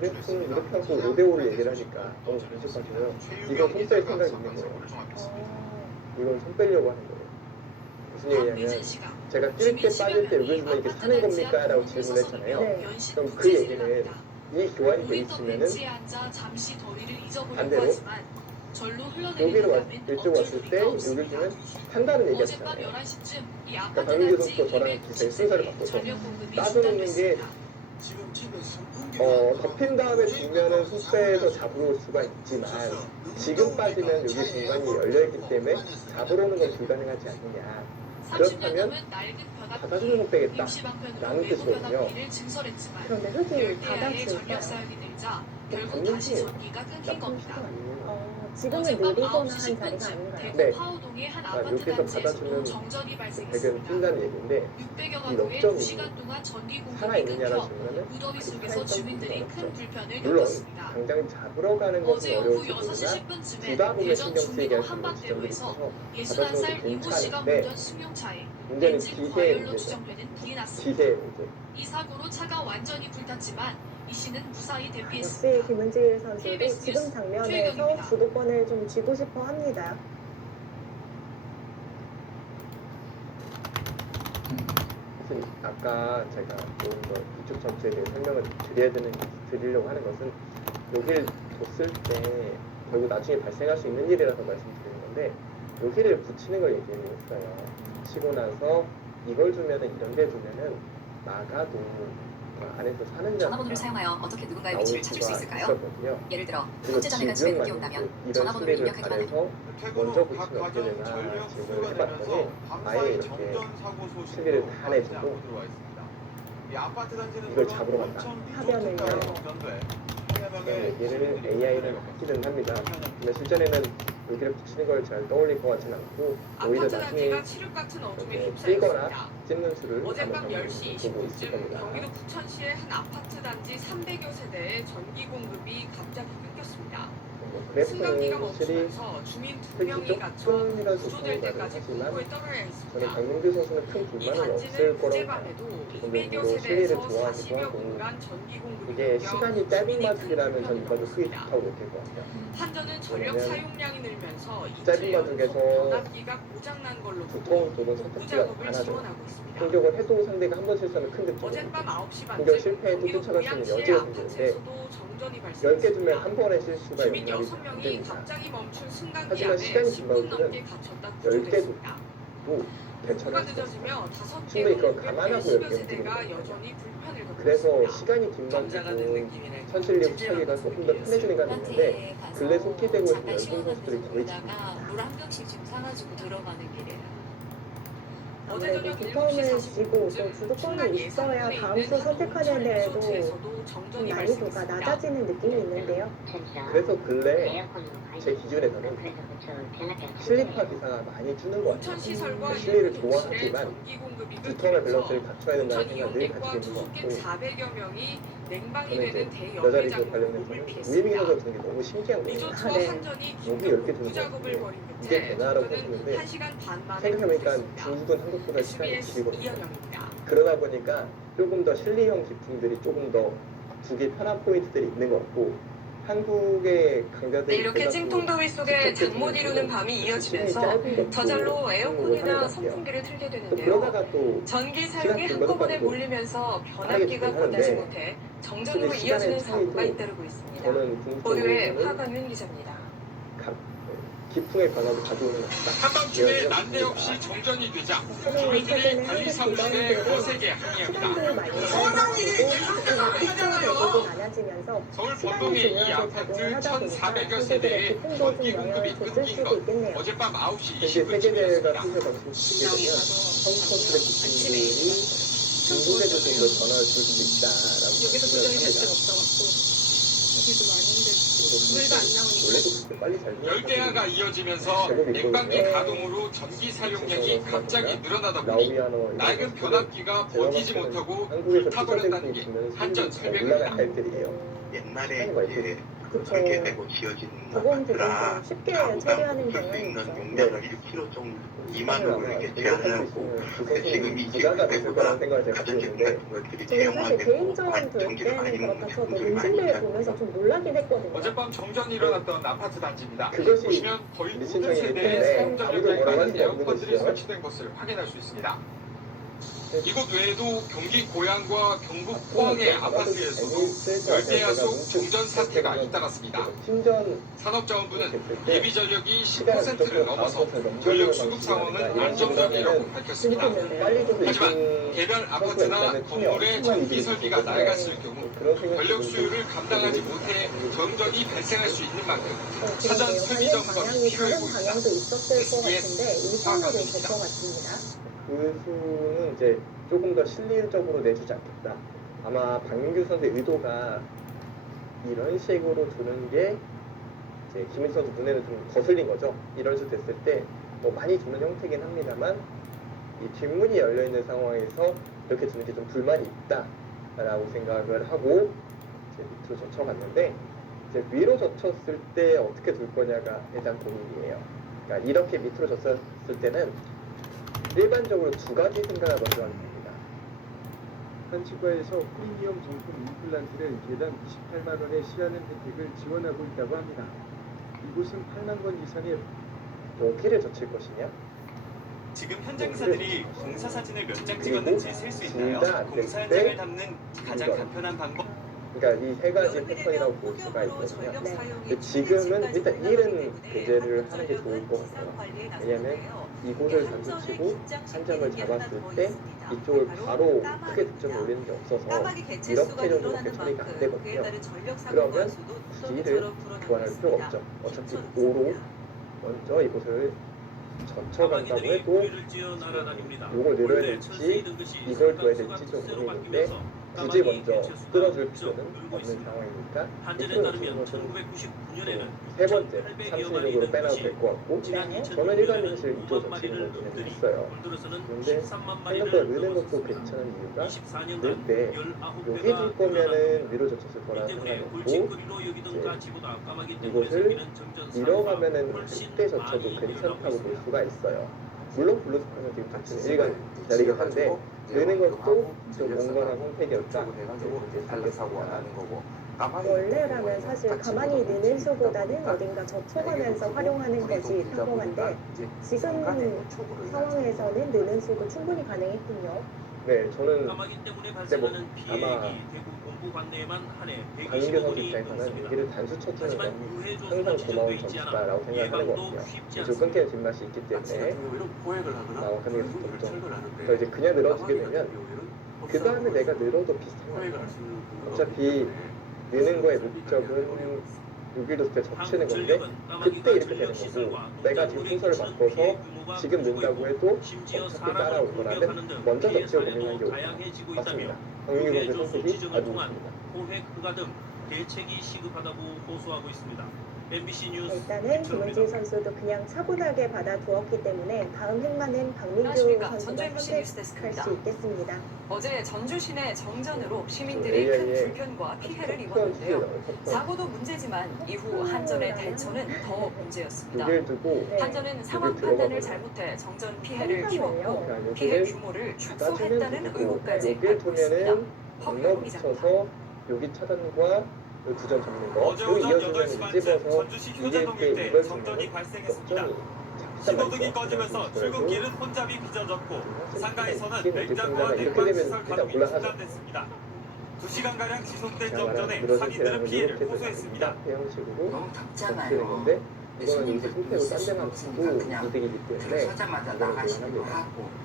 그래서 이렇게 하고 5대5를 얘기를 하니까 너무 간섭하고요. 이건 손 뺄 생각이 있는 거예요. 이건 손 빼려고 하는 거예요. 무슨 얘기냐면 제가 뛸 때 빠질 때 여기 주면 이게 사는 겁니까? 라고 질문했잖아요. 네. 그럼 그 얘기는 이 교환이 돼 있으면은 반대로 여기로 이쪽 왔을 때 여기 주면 한다는 얘기였잖아요. 그러니까 박민규 선수도 저랑 기사의 순서를 바꿔서 따져놓는 게 덮인 다음에 주면은 속도에서 잡으러 올 수가 있지만 지금 빠지면 여기 공간이 열려있기 때문에 잡으러 오는 건 불가능하지 않느냐. 그렇다면 받아주는 건 빼겠다 라는 뜻이거든요. 그런데 흙이 받아줄 때 받는 게 나쁜 시도 아니에요. 지금은 느리거나 한 자리가 아닌가요? 네. 여기서 받아주는 백은 뛴다는 얘기인데 이 역점이 살아있느냐라는 질문은 아직 살아있다는 부분은 없죠. 물론 당장 잡으러 가는 것은 어려울지나 두다 보면 신경 쓰이게 할 수 있는 지점들이 있어서 받아주는 것도 괜찮은데 문제는 기세의 문제죠. 기세의 문제. 이 사고로 차가 완전히 불탔지만 이 씨는 무사히 역시 대피했습니다. 김은질 선수도 지금 장면에서 주도권을 좀 쥐고 싶어 합니다. 그래서 아까 제가 조금 더 이쪽 점수에 대해 설명을 드리려고 하는 것은 여기를 뒀을 때 결국 나중에 발생할 수 있는 일이라서 말씀드리는 건데 여기를 붙이는 걸 얘기했어요. 치고 나서 이걸 주면은 이런 데 주면은 막아도 안에서 사는 자가 전화번호를 사용하여 어떻게 누군가의 위치를 찾을 수 있을까요? 있었거든요. 예를 들어 그리고 형제자매가 집에 늦게 지금 온다면 이런 전화번호를 수리를 입력하기만 해. 잘해서 먼저 붙이면 어떻게 되나 질문을 해봤더니 아예 이렇게 수리를 다 내주고 이걸 잡으러 간다. 하변을요. 얘를 AI를 하기는 합니다. 근데 실전에는 여기를 붙이는 걸 잘 떠올릴 것 같지는 않고 오히려 아파트 나중에 단지가 칠흑 같은 어둠에 뛰거나 휩싸였습니다. 찝는 수를 어젯밤 아마 10시 보고 있을 20분쯤 겁니다. 경기도 부천시의 한 아파트 단지 300여 세대의 전기 공급이 갑자기 끊겼습니다. 승강기가 그래프는 확실히 멈추면서 주민 특히 2명이 갇혀 조금이라도 구조될 좋은 때까지 하지만 공고에 떨어야 저는 했습니다. 박민규 선수는 큰 이 불만은 없을 단지는 거라고 어젯밤에도 봐요. 200여 기본적으로 실리를 세대에서 좋아하기도 40여 하고 분간 전기 공급이 이게 끊겨 시간이 짧은 주민이 큰 마tuk이라면 전 이거도 크게 불편을 좋다고 느낄 것 같아요. 한전은 전력 왜냐면 사용량이 늘면서 짧은 이틀 마tuk에서 연속 변압기가 고장난 걸로 보통 두 번 복구 선택지가 작업을 많아져요. 지원하고 있습니다. 공격을 해도 상대가 한 번 실수하면 큰 득점을 어젯밤 9시 공격 반쯤 실패해도 경기도 쫓아갈 수 있는 고양시의 여지가 생기는데 아파트에서도 정전이 10개 주면 발생했습니다. 한 번의 실수가 주민 용납이 6명이 안 됩니다. 갑자기 멈춘 승강기 하지만 안에 시간이 10분 지나면 넘게 갇혔다 10개 구조됐습니다. 또 대처를 공부가 할 수가 있어요. 늦어지며 5개로 충분히 그걸 감안하고 80여 이렇게 세대가 움직이는 여전히 불편을 겪고 그래서 있습니다. 시간이 긴 만큼 천실리 후차기가 조금 더 편해지는 건 있는데 근래 속기되고 있는 열분 선수들이 거의 물한 병씩 지금 사가지고 들어가는 길이에요. 어제 아무래도 저녁 뒷터움을 7시 쥐고 또 45분쯤 주도권이 있어야 다음 수 선택하는 데에도 좀 난이도가 낮아지는 느낌이 있는데요. 그래서 근래 제 기준에서는 실리파 기사가 많이 주는 것 같아요. 부천시설과 실리를 일부 좋아하지만 전기 공급이 뒷터움의 밸런스를 끊기면서 갖춰야 된다는 부천 생각을 늘 이용객과 가지고 있는 것 투숙객 같고 400여 명이 냉방이 저는 되는 이제 대여배 여자리그 장으로 관련해서는 몸을 우예민 피했습니다. 선수가 주는 게 너무 신기한 거예요. 리조트와 네. 한전이 여기 긴급 10개 복구 주는 작업을 거예요. 벌인 이게 끝에 되나라고 정부는 했는데 1시간 반 만에 생각해보니까 복구했습니다. 중국은 한국보다 시간이 SBS 길거든요. 이현영입니다. 그러다 보니까 조금 더 실리형 기품들이 조금 더 두기 편한 포인트들이 있는 것 같고 한국의 강자들이 네, 이렇게 찜통더위 속에 잠 못 이루는 밤이 이어지면서 저절로 에어컨이나 선풍기를 틀게 또 되는데요. 그러다가 또 전기 사용이 시간 한꺼번에 긴 것도 몰리면서 빠르게 변압기가 진행하는데 고타지 못해 정전으로 확실히 이어지는 시간의 사고가 차이도 잇따르고 있습니다. 저는 보도에 궁극적으로는 화강윤 기자입니다. 기풍의 변화도 가져오는 것 같다. 한밤중에 난데없이 정전이 되자 주민들이 관리사무실에 거세게 항의합니다. 시간도 많이 짧아지고 특정되고 많아지면서 서울 시간이 본동의 이 중요하게 아파트 작용을 하다 보니까 1,400여 상대들의 세대에 기쁨도 전기 좀 공급이 영향을 줬을 끊긴 수도 것 있겠네요. 어젯밤 9시 이제 세계대회가 20분쯤이었습니다. 순서 방송되게 되면 한국 선수들의 기쁨들이 중국에도 좀 더 전화를 줄 수 있다라고 여기서 생각을 조정이 될 합니다. 데가 없어갖고 여기도 많은데 물도 안 나오니까 원래도 그렇게 빨리 잘 열대야가 이어지면서 냉방기 가동으로 전기 사용량이 갑자기 늘어나다 보니 낡은 변압기가 버티지 못하고 한국에서 불타버렸다는 투자되고 게 있으면 한전 올라갈 설명입니다. 할들이에요. 옛날에 하는 거예요. 이제 그쵸. 설계되고 지어진 부분 좀 아파트라 쉽게 가구당 처리하는 쓸 수 경향이 있는 있죠. 용량을 1km 정도 미만으로 이렇게 제한을 하고 지금 이 부자가 됐을 거라는 생각을 제가 갖고 가전제품 있는데 같은 것들이 저는 사실 대형화되고 개인전 돌 전기를 때는 많이 그렇다 먹는 쳐도 제품들이 많이 문신들 있지 보면서 않습니까? 좀 놀라긴 했거든요. 어젯밤 정전이 일어났던 아파트 단지입니다. 그것이 보시면 거의 모든 미친청이 세대의 있는데 사용 아무도 전력량이 뭐라고 많은 하지 않는 에어컨들이 것이죠. 설치된 것을 확인할 수 있습니다. 이곳 외에도 경기 고양과 경북 포항의 아파트에서도 열대야속 정전 사태가 잇따랐습니다. 팀전 산업자원부는 됐을 때 예비 전력이 시간을 10%를 넘어서 전력 수급 상황은 안정적이라고 밝혔습니다. 빨리 좀 하지만 개별 아파트나 건물의 전기 설비가 낡았을 경우 전력 수요를 감당하지 못해 정전이 발생할 수 있는 만큼 사전 설비 점검이 필요해 다른 보입니다. 방향도 있었을 것 SBS 같은데 일본으로 파악합니다. 될 것 같습니다. 그 수는 이제 조금 더 실질적으로 내주지 않겠다. 아마 박민규 선수의 의도가 이런 식으로 주는 게 이제 김민수 선수 눈에는 좀 거슬린 거죠. 이런 식으로 됐을 때 뭐 많이 주는 형태긴 합니다만 이 뒷문이 열려 있는 상황에서 이렇게 주는 게 좀 불만이 있다라고 생각을 하고 이제 밑으로 젖혀갔는데 이제 위로 젖혔을 때 어떻게 둘 거냐가 일단 고민이에요. 그러니까 이렇게 밑으로 젖혔을 때는 일반적으로 두 가지 생각을 먼저 하게 됩니다. 한 치과에서 프리미엄 정품 임플란트를 개당 28만 원에 시하는 혜택을 지원하고 있다고 합니다. 이곳은 8만 건 이상의 여기를 젖힐 것이냐? 지금 현장사들이 공사 사진을 몇 장 찍었는지 셀 수 있나요? 둘다 공사 안 됐을 현장을 때 담는 가장 이건. 간편한 방법. 그러니까 이 세 가지 패턴이라고 볼 수가 있거든요. 근데 지금은 일단 1은 배제를 하는 게 좋을 것 같아요. 왜냐면 이곳을 단수치고 한 점을 잡았을 때 이쪽을 바로 크게 득점을 올리는 게 없어서 이렇게 정도밖에 처리가 안 되거든요. 그러면 굳이 1을 교환할 필요가 없죠. 어차피 5로 먼저 이곳을 젖혀간다고 해도 요걸 늘어야 될지 이걸 둬야 될지 좀 고민인데 굳이 먼저 끌어줄 필요는 없는 상황이니까 밑으로 젖히는 것은 세 번째 3순위적으로 빼놔도 될 것 같고 저는 일반적으로 사실 이쪽 젖히는 걸 진행했어요. 그런데 생각보다 느는 것도 괜찮은 이유가 늘 때 여기 둘 거면은 위로 젖혔을 거라는 생각이었고 이제 이곳을 밀어가면은 그때 젖혀도 괜찮다고 볼 수가 있어요. 물론 블루스파는 지금 자체는 일간 자리긴 한데 느는 것도 좀 온건한 선택이었다. 원래라면 사실 가만히 느는 수보다는 어딘가 젖혀가면서 활용하는 것이 평범한데 지금 상황에서는 느는 수도 충분히 가능했군요. 네, 저는 그때 뭐 아마 박민규 선수 입장에서는 여기를 단수 쳐주는 건 항상 고마운 점수다라고 생각하는 거거든요. 좀 끊기는 뒷맛이 있기 때문에 나와가는 게 좋죠. 그래서 이제 그냥 늘어지게 되면 그 다음에 내가 늘어도 비슷한 거예요. 어차피 느는 거의 목적은 여기도 그때 젖히는 건데 그때 이렇게 되는 거고 내가 지금 순서를 바꿔서 지금 는다고 해도 어차피 따라올 거라면 먼저 젖히고 고민하는 게 옳습니다. 맞습니다. 박민규 선수의 선택이 아주 좋습니다. 대책이 시급하다고 호소하고 있습니다. MBC 뉴스 일단은 김은진 선수도 그냥 차분하게 받아두었기 때문에 다음 행만은 박민규 안녕하십니까. 선수가 전주 MBC 선택할 뉴스데스크입니다. 수 있겠습니다. 어제 전주 시내 정전으로 시민들이 큰 불편과 피해를 입었는데요. 사고도 문제지만 이후 한전의 대처는 더 문제였습니다. 여기를 두고 한전은 상황 판단을 잘못해 정전 피해를 키웠고 피해 규모를 축소했다는 의혹까지 여기를 받고 있습니다. 두면은 허경 기자입니다. 붙여서 여기 차단과 구전 접는 거 어제 그리고 오전 이어지면 8시 찝어서 반쯤 전주시 효자동 이게 일대 이걸 정전이 주면 발생했습니다. 걱정이 신호등이 꺼지면서 출근길은 혼잡이 빚어졌고 상가에서는 지금 냉장고와 어쨌든 냉방 이렇게 시설 되면 가동이 일단 올라가죠. 중단됐습니다. 2시간가량 지속된 자, 정전에 늘어진 상인들은 피해를 이렇게 호소했습니다. 형식으로 너무 덮치는 건데 이거는 이제 상태로 딴 데만 두고 이득이기 때문에 이거는 하고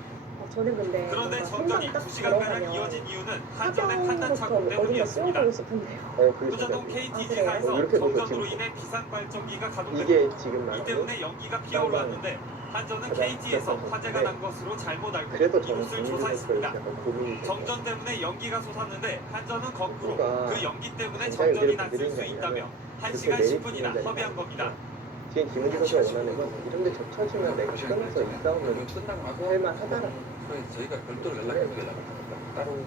저는 근데 그런데 뭔가 정전이 생각 딱 2시간가량 들어가면 이어진 이유는 한전의 판단 사정부터 착오 어딘가 때문이었습니다. 씌워보고 싶은데요. 효자동 KT지사에서 이렇게 넣어서 정전으로 지금 인해 비상 발전기가 가동됐고 이게 지금 이 말하는 때문에 연기가 피어올랐는데 한전은 KT에서 화재가 난 것으로 잘못 알고 그래도 저는 이곳을 국민들 조사했습니다. 약간 고민이 정전 때문에 연기가 솟았는데 한전은 거꾸로 정부가 그 연기 때문에 굉장히 정전이 의미를 났을 수 부여드리는 게 있다며 아니라 1시간 그렇게 10분이나 내리치는 협의한 겁니다. 지금 김은지 선수가 원하는 건 이런 데 젖혀주면 내가 끊어서 이 싸움을 할만하다라는 저희가 별도로 따로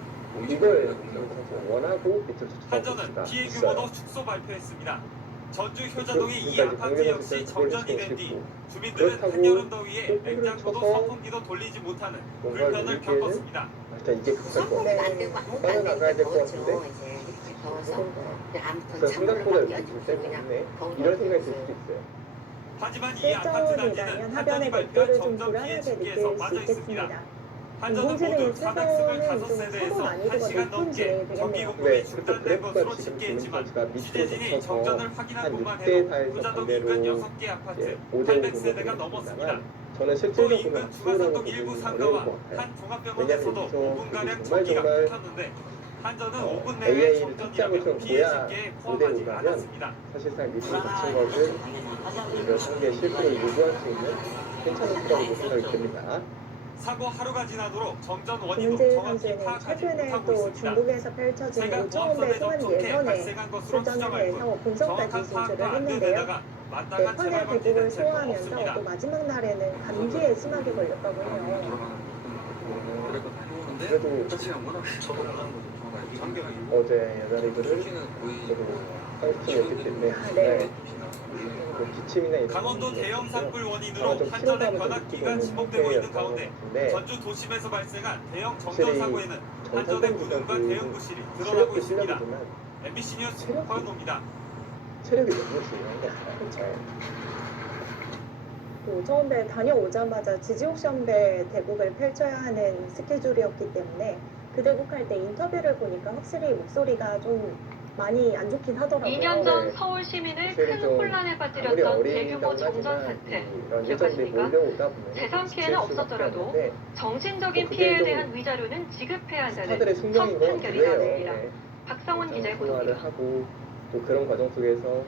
이걸 김은지 선수가 원하고 밑으로 젖혀주고 한전은 피해 규모도 축소 발표했습니다. 전주 효자동의 이 그러니까 아파트 이제 역시 그걸 정전이 된 수도 뒤 있고. 주민들은 그렇다고 한여름 더위에 뽀뽀를 냉장고도 쳐서 선풍기도 돌리지 못하는 뭔가 불편을 이렇게는 겪었습니다. 일단 이게 급할 것 네. 같아요. 빠져나가야 될 것 같은데. 그래서 생각보다 이렇게 좀 때문에 이런 생각이 들 수도 있어요. 하지만 이 아파트 단지는 실전이라면 한전이 하변의 발표한 맥도를 좀 정전 피해 불안하게 징계에서 느낄 수 빠져 있습니다. 있겠습니다. 한전은 인공지능의 모두 425 최선은 좀 세대에서 서로 난이도가 1시간 높은 넘게 진행이 전기 되겠네요. 공급이 네, 중단된 그래프가 것으로 지금 집계했지만 김은선 씨가 밑으로 취재진이 젖혀서 정전을 한 확인하고만 6대 해도 다에서 효자동 반대로 인근 6개 아파트 이제 5대 800세대가 넘었습니다. 저는 또 실질적으로 인근 압수라는 중화산동 일부 부분이 상가와 어려울 것 같아요. 한 종합병원에서도 왜냐면 5분가량 여기서 전기가 정말 끊겼는데 한전은 5분 내외 AI를 정전이라면 탁자고처럼 피해 보야 징계에 모델로 포함하지 가면 않았습니다. 사실상 밑으로 닫힌 것은 이런 상대의 실수를 요구할 수 있는 괜찮은 수라고 생각이 듭니다. 사고 하루가 지나도록 정전 원인도 김은재 정확히 선수는 파악하지 최근에 못하고 또 있습니다. 중국에서 펼쳐진 세관 오정배 보안법에 소환 접촉해 예선에 발생한 것으로 출전을 추정할 해서 뿐 본선까지 정확한 진출을 파악도 안 했는데요. 되데다가 네, 마땅한 헌혈 재발 방지 대국을 대책도 소화하면서 없습니다. 또 마지막 날에는 감기에 심하게 걸렸다고 해요. 그래도 어제 여자리그를 저도 한국팀이었기 때문에 네. 그 기침이나 이런 강원도 게 대형 있었고요. 산불 원인으로 아마 좀 한전의 피로감을 변압기가 느끼고 지목되고 있는 있는 가운데 상태였던 것 전주 도심에서 발생한 대형 확실히 정전 사고에는 한전의 무능과 대응 부실이 드러나고 실력도 있습니다. 실력이지만 MBC 뉴스 체력이- 허연호입니다. 체력이 너무 중요한 것 같아요. 그렇죠. 또 오정배 다녀오자마자 지지옥션배 대국을 펼쳐야 하는 스케줄이었기 때문에 그 대국할 때 인터뷰를 보니까 확실히 목소리가 좀 많이 안 좋긴 하더라고요. 2년 전 네. 서울 시민을 확실히 큰 좀 혼란에 아무리 빠뜨렸던 어린 대규모 정전 하지만 사태. 이런 예전들이 기억하십니까? 몰려오다 보면 재산 지칠 피해는 수밖에 없었더라도 없는데 정신적인 그게 피해에 좀 대한 위자료는 지급해야 한다는 스타들의 숙명인 첫 것 판결이 같아요. 나왔습니다. 네. 박성훈 기자의 생활을 보도입니다. 하고 또 그런 과정 속에서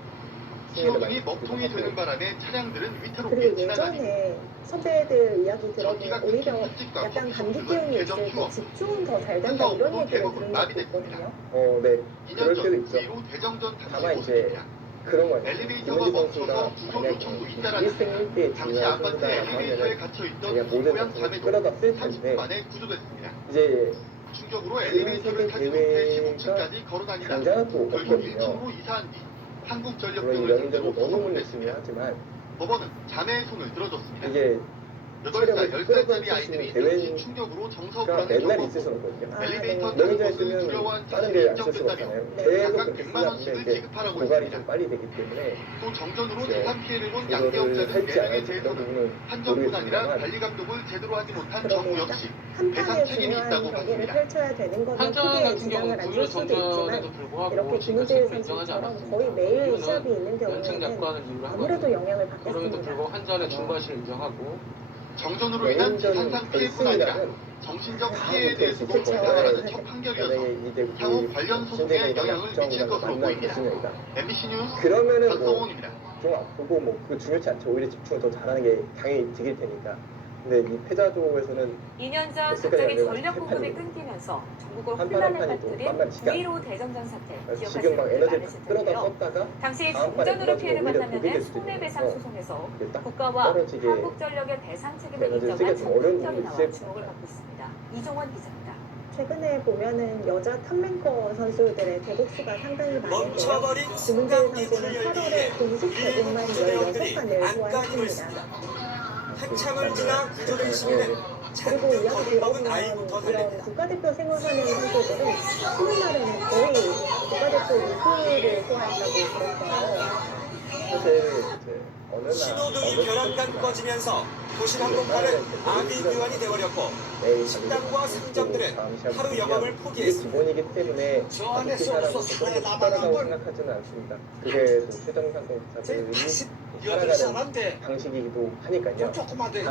신호등이 먹통이 되는 바람에 차량들은 위태롭게 그리고 지나다니고 예전에 선배들 이야기 전기가 들어보면 오히려 끊긴 특집과 약간 커피 감기 숍은 기운이 개점 있을 때 휴업. 집중은 더 잘 된다 이런 한가운데도 얘기를 대부분 들은 적도 마비됐습니다. 있거든요. 네. 2년 그럴 전 때도 있죠. 제1호 대정전 다만 당시 이제 모습입니다. 그런 거예요. 엘리베이터가 김은지 멈춰서 선수가 구조 만약에 요청도 잇따랐는데 1승 1대 당시 중요한 아파트 선수다라고 엘리베이터에 하면은 갇혀있던 그냥 모든 고양 선수를 자매도 끌어다 쓸 30분 텐데 만에 구조됐습니다. 이제 충격으로 그 엘리베이터를 세계 타지 못해 대회가 15층까지 걸어다니다 굉장한 또 결국 없거든요. 1층으로 이사한 뒤 한국전력 물론 등을 이런 상대로 점은 너무 구속됐습니다. 중요하지만 법원은 자매의 손을 들어줬습니다. 이게 8살, 체력을 10살짜리 끌어다 아이들이 대회가 당시 충격으로 정서불안을 맨날 겪었고 있을 수는 없거든요. 엘리베이터 아, 네. 타는 명의전에 것을 쓰면 두려워한 다른 자신이 데를 안 쓸 수가 인정된다며 없잖아요. 네. 계속 각각 그렇게 100만 쓰다 원씩을 보면 이제 지급하라고 고갈이 했습니다. 좀 빨리 되기 때문에 또 정전으로 이제 재산 피해를 본 이거를 양계업자들 할지 4명에 안 할지 그런 대해서는 부분은 한전뿐 아니라 모르겠습니다만 관리 감독을 제대로 하지 못한 그러면 정부 딱 역시 한 배상 판의 책임이 중요한 있다고 경기를 밝힙니다. 펼쳐야 되는 거면 한전 크게 같은 지장을 경우 안 줄 국내 수도 정전에도 있지만 불구하고 이렇게 지금까지 김은재 인정하지 선수처럼 않았습니다. 거의 매일 이유는 시합이 있는 연승 경우에는 약관을 이유로 아무래도 영향을 그럼에도 받겠습니다. 불구하고 한전의 중과실을 인정하고 정전으로 인한 재산상 피해뿐 아니라 결승이라면 정신적 다 피해에 못할 수 대해서도 있을 거예요. 배상하라는 첫 판결이어서 만약에 이제 향후 관련 소송에 신대적으로 영향을 미칠 약정이나 것으로 만난 보입니다. 결승이다. MBC 뉴스 그러면은 뭐 박성훈입니다. 좀 아프고 뭐 그 중요치 않죠. 오히려 집중을 더 잘하는 게 당연히 득일 테니까. 근데 이 패자 조에서는 2년 전 몇 시까지 갑자기 안 돼가지고 전력 공급이 세 판이고. 끊기면서 전국을 한 혼란에 판이 또 빠뜨린 만만 시간. 9.15 대정전 사태 지금 막 기억하시는 분들 에너지를 많으실 끌어다 텐데요. 썼다가 당시 다음 판에 정전으로 피해를 오히려 독이 받았는데 될 수도 손해배상 있어서 소송에서 이게 딱 국가와 떨어지게 한국전력의 배상 책임을 에너지를 인정한 쓰기가 좀 어려운 판결이 부분이 나와 있을 주목을 거예요. 받고 있습니다. 이종원 기자입니다. 최근에 보면은 여자 탑랭커 선수들의 대국수가 상당히 많은데요. 멈춰버린 김은재 승강기 선수는 문을 열기 8월에 위해 공식 대국만 구조대원들이 16판을 안간힘을 소화했습니다. 씁니다. 한참을 지나 구조된 시민은 그리고 잔뜩 이야기 겁을 먹은 들어보면 아이부터 이런 달랩니다. 국가대표 생활하는 선수들은 쉬는 날에는 거의 국가대표 우승을 소화했다고 들었어요. 사실 이제 어느 날 신호등이 벼랑간 꺼지면서 도심 항공판은 악의묘환이 되어버렸고 식당과 상점들은 하루 영업을 이게 포기했습니다. 기본이기 때문에 저 안에 가족들 사람은 쏘고서 조금 사회 남아난 특별하다고 걸 생각하지는 않습니다. 그게 또 최정상공사들이 살아가는 방식이기도 하니까요.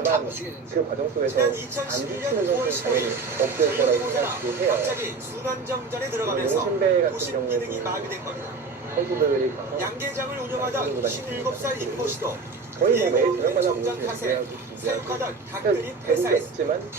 다만 그 과정 속에서 지난 안 2011년 지치는 9월 것은 당연히 15일 없을 거라고 모자라 생각이 해요. 갑자기 순환정전에 들어가면서 용신배 같은 도심 기능이 경우에도 마비된 겁니다. 선수들이 가서 양계장을 운영하던 17살 임모 씨도 거의 뭐 매일 예고 저녁마다 정장 보고 탓에 사육하던 닭들이 대국이 폐사했습니다. 없지만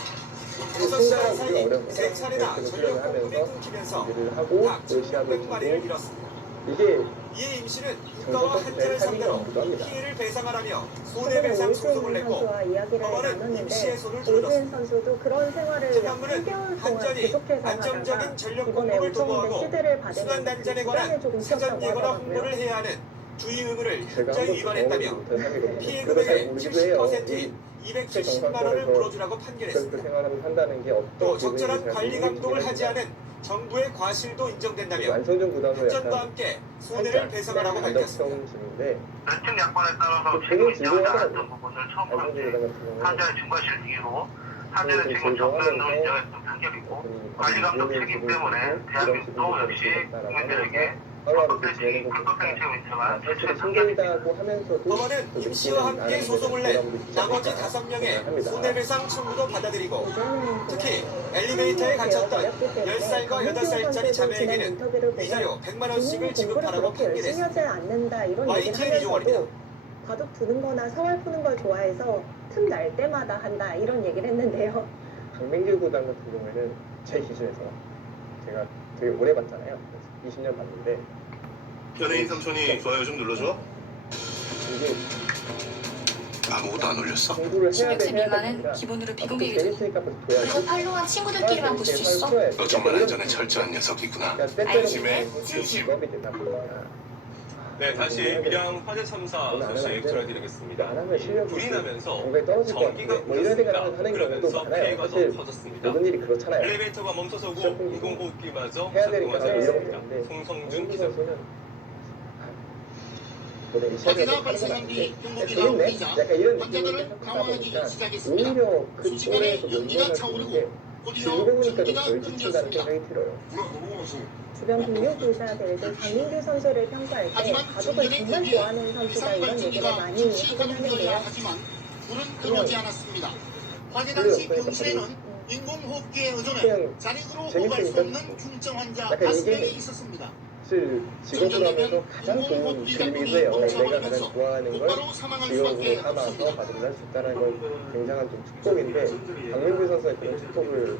5시간 사이 어려운 세 차례나 거예요. 전력 공급이 하면서 끊기면서 일을 하고 닭 또 시합을 1,600마리를 두고 잃었습니다. 이게 이에 임 씨는 국가와 한전을 상대로 피해를 배상하라며 최근에 손해배상 소송을 오유진 냈고 선수와 이야기를 법원은 나눴는데 임시의 손을 오유진 들어줬습니다. 선수도 그런 생활을 약 재판부는 3개월 동안 한전이 계속해서 안정적인 하다가 전력 이번에 공급을 우정배 도모하고 시대를 받으면서 그 순환단전에 기간을 관한 조금 사전 쉬었다고 예고나 하더라고요. 홍보를 해야 하는 주의 의무를 제가 현저히 한번 위반했다며 못한 사람이거든요. 피해 그래서 잘 금액의 모르기도 해요. 70%인 270만 원을 물어주라고 그 판결했습니다. 생활하면서 산다는 게 어떤 또 기분인지 적절한 잘 관리 감독을 모르겠지만 하지 않은 정부의 과실도 인정된다며 완성적 부담을 한전과 약간 함께 손해를 배상하라고 밝혔습니다. 반대성인데 면책 약관에 따라서 되게 책임이 인정하지 않았던 즐거워하더라고요. 부분을 처음 완성적 함께 부담 같은 경우는 한전의 중과실 이후로 한전의 좀 책임 적당도 즐거워하면서 인정했던 판결이고 관리 감독 이런 책임 부분이 때문에 있고 대한민국도 이런 역시 부분이 있다라고 국민들에게 하면서 하루하루 불법되지 지내는 거 불법적인 보니까 책임을 인정한 사실 최초의 판결입니다. 힘들다고 하면서도 법원은 또 임 씨와 느끼는 함께 소송을 낸 보람도 있지 나머지 않을까 5명의 합니다. 손해배상 청구도 받아들이고 이제는 특히 그냥 엘리베이터에 갇혔던 어렵기 때문에 10살과 강민규 8살짜리 선수도 지난 자매에게는 인터뷰를 위자료 보면 100만 본인이 원씩을 공부를 지급하라고 그렇게 열심히 하지 판결했습니다. 않는다 이런 얘기를 YTN 이종원입니다. 하면서도 바둑 두는 거나 사활 푸는 걸 좋아해서 틈 날 때마다 한다 이런 얘기를 했는데요. 강민규 구단 같은 경우에는 제 기준에서 제가 되게 오래 봤잖아요. 20년 봤는데 연예인 삼촌이 좋아요 좀 눌러줘. 이게 아무것도 안 올렸어? 공부를 해야 돼 16세 해야 미만은 되니까 기본으로 비공개 계정. 재밌으니까 계속 둬야지. 그래서 팔로우한 친구들끼리만 볼 수 있어. 너 정말 안전에 철저한 녀석이구나. 알지네, 찐심. 직업이 되다 보니까 네, 다시 밀양 화재 참사 소식 전해드리겠습니다. 불이 나면서 전기가 끊겼습니다. 그러면서 피해가 더 커졌습니다. 모든 일이 그렇잖아요. 엘리베이터가 멈춰서고 인공호흡기마저 해야 되니까 작동하지 이런 게 않습니다. 있는데 송성준 기자입니다. 화재가 발생한 뒤 재밌네? 약간 이런 느낌을 하다 보니까 오히려 그 또래에서 연구가 차오르고 즐거우니까 덜 지친다는 생각이 들어요. 주변 동료 기자들도 강민규 선수를 평가할 때 바둑을 정말 좋아하는 선수다 이런 얘기를 많이 하곤 하는데요. 불은 들어오지 않았습니다. 화재 당시 병실에는 인공호흡기에 의존해 자력으로 호흡할 수 없는 중증 환자 5명이 있었습니다. 사실 직업으로 하면서 가장 좋은 그림이기도 해요. 내가 가장 좋아하는 걸 직업으로 삼아서 바둑을 할 수 있다는 건 굉장한 좀 축복인데 강민규 선수가 그런 축복을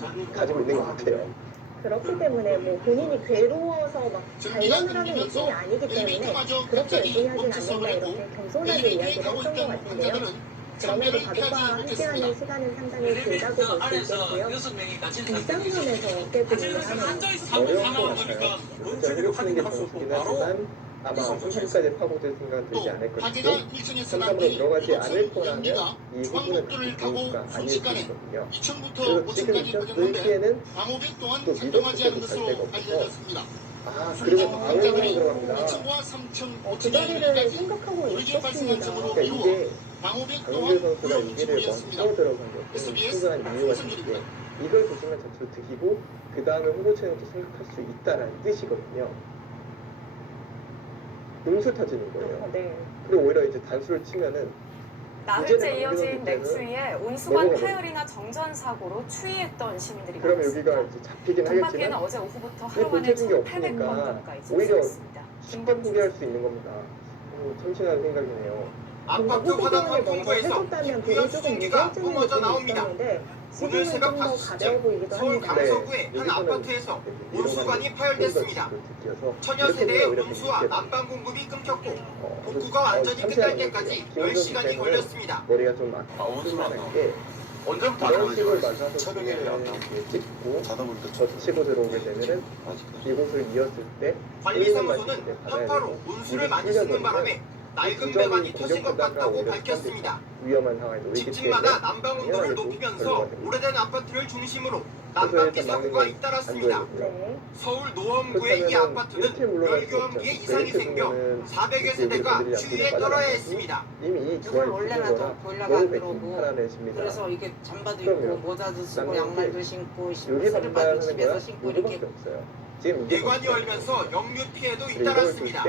좀 가지고 있는 것 같아요. 그렇기 때문에 뭐 본인이 괴로워서 막 발견을 하는 느낌이 아니기 때문에 그렇게 열심히 하진 않는다 이렇게 겸손하게 이야기를 했던 것 같은데요. 그럼에도 바둑과 함께하는 시간은 상당히 길다고 볼 수 있겠고요. 일상면에서 어떻게 보면 어려운 것 같아요. 진짜 회복하는 게 좋긴 하지만 아마 손실까지 파고들 생각은 들지 않을 것이고 상담으로 들어가지 않을 거라면 이 부분은 강민규가 아닐 수 있거든요. 그래서 지금 이 시에는 또 미덕국에도 갈 데가 없어서 그리고 방어문이 들어갑니다. 그 자리를 생각하고 있었습니다. 그러니까 이게 강민규 선수가 이 길을 먼저 들어간 게 충분한 이유가 있는데 이걸 조심한 점수를 득이고 그 다음에 후보체는 또 생각할 수 있다는 뜻이거든요. 음수 터지는 거예요. 네. 그리고 오히려 이제 단수를 치면은 나흘째 이어진 냉수위에 온수관 파열이나 정전 사고로 추이했던 시민들이 그러면 많았습니다. 여기가 이제 잡히긴 동파 피해는 하겠지만 어제 오후부터 이게 하루 만에 본체적인 게 1,800건 없으니까 가까이 오히려 접수했습니다. 쉽게 포기할 수 있는 겁니다. 참신한 생각이네요. 아파트 화단 환풍구에서 해줬다면 기부연 조금 수증기가 무거워지는 뿜어져 느낌이 나옵니다. 있었는데 오늘 지금은 새벽 좀 더 5시쯤 가벼워 보이기도 서울 합니다. 강서구의 한 아파트에서 온수관이 파열됐습니다. 천여 세대의 온수와 난방 공급이 끊겼고 복구가 완전히 끝날 때까지 10시간이 걸렸습니다. 머리가 좀 아플만한 게 언제부터 이런 식을 맞아서 찍고 젖히고 들어오게 되면은 이곳을 이었을 때 관리사무소는 편파로 온수를 많이 쓰는 바람에 낡은 배관이 터진 것 같다고 밝혔습니다. 위험한 상황에 놓이기 때문에 집집마다 난방 온도를 높이면서 오래된 아파트를 중심으로 난방기 사고가 잇따랐습니다. 서울 노원구의 이 아파트는 열교환기에 이상이 생겨 400여 세대가 추위에 떨어야 했습니다. 이미 이걸 원래라도 보일러가 안 들어오고 그래서 이게 잠바도 입고 모자도 쓰고 양말도 신고 스리퍼도 집에서 신고 이렇게 배관이 얼면서 역류 피해도 잇따랐습니다.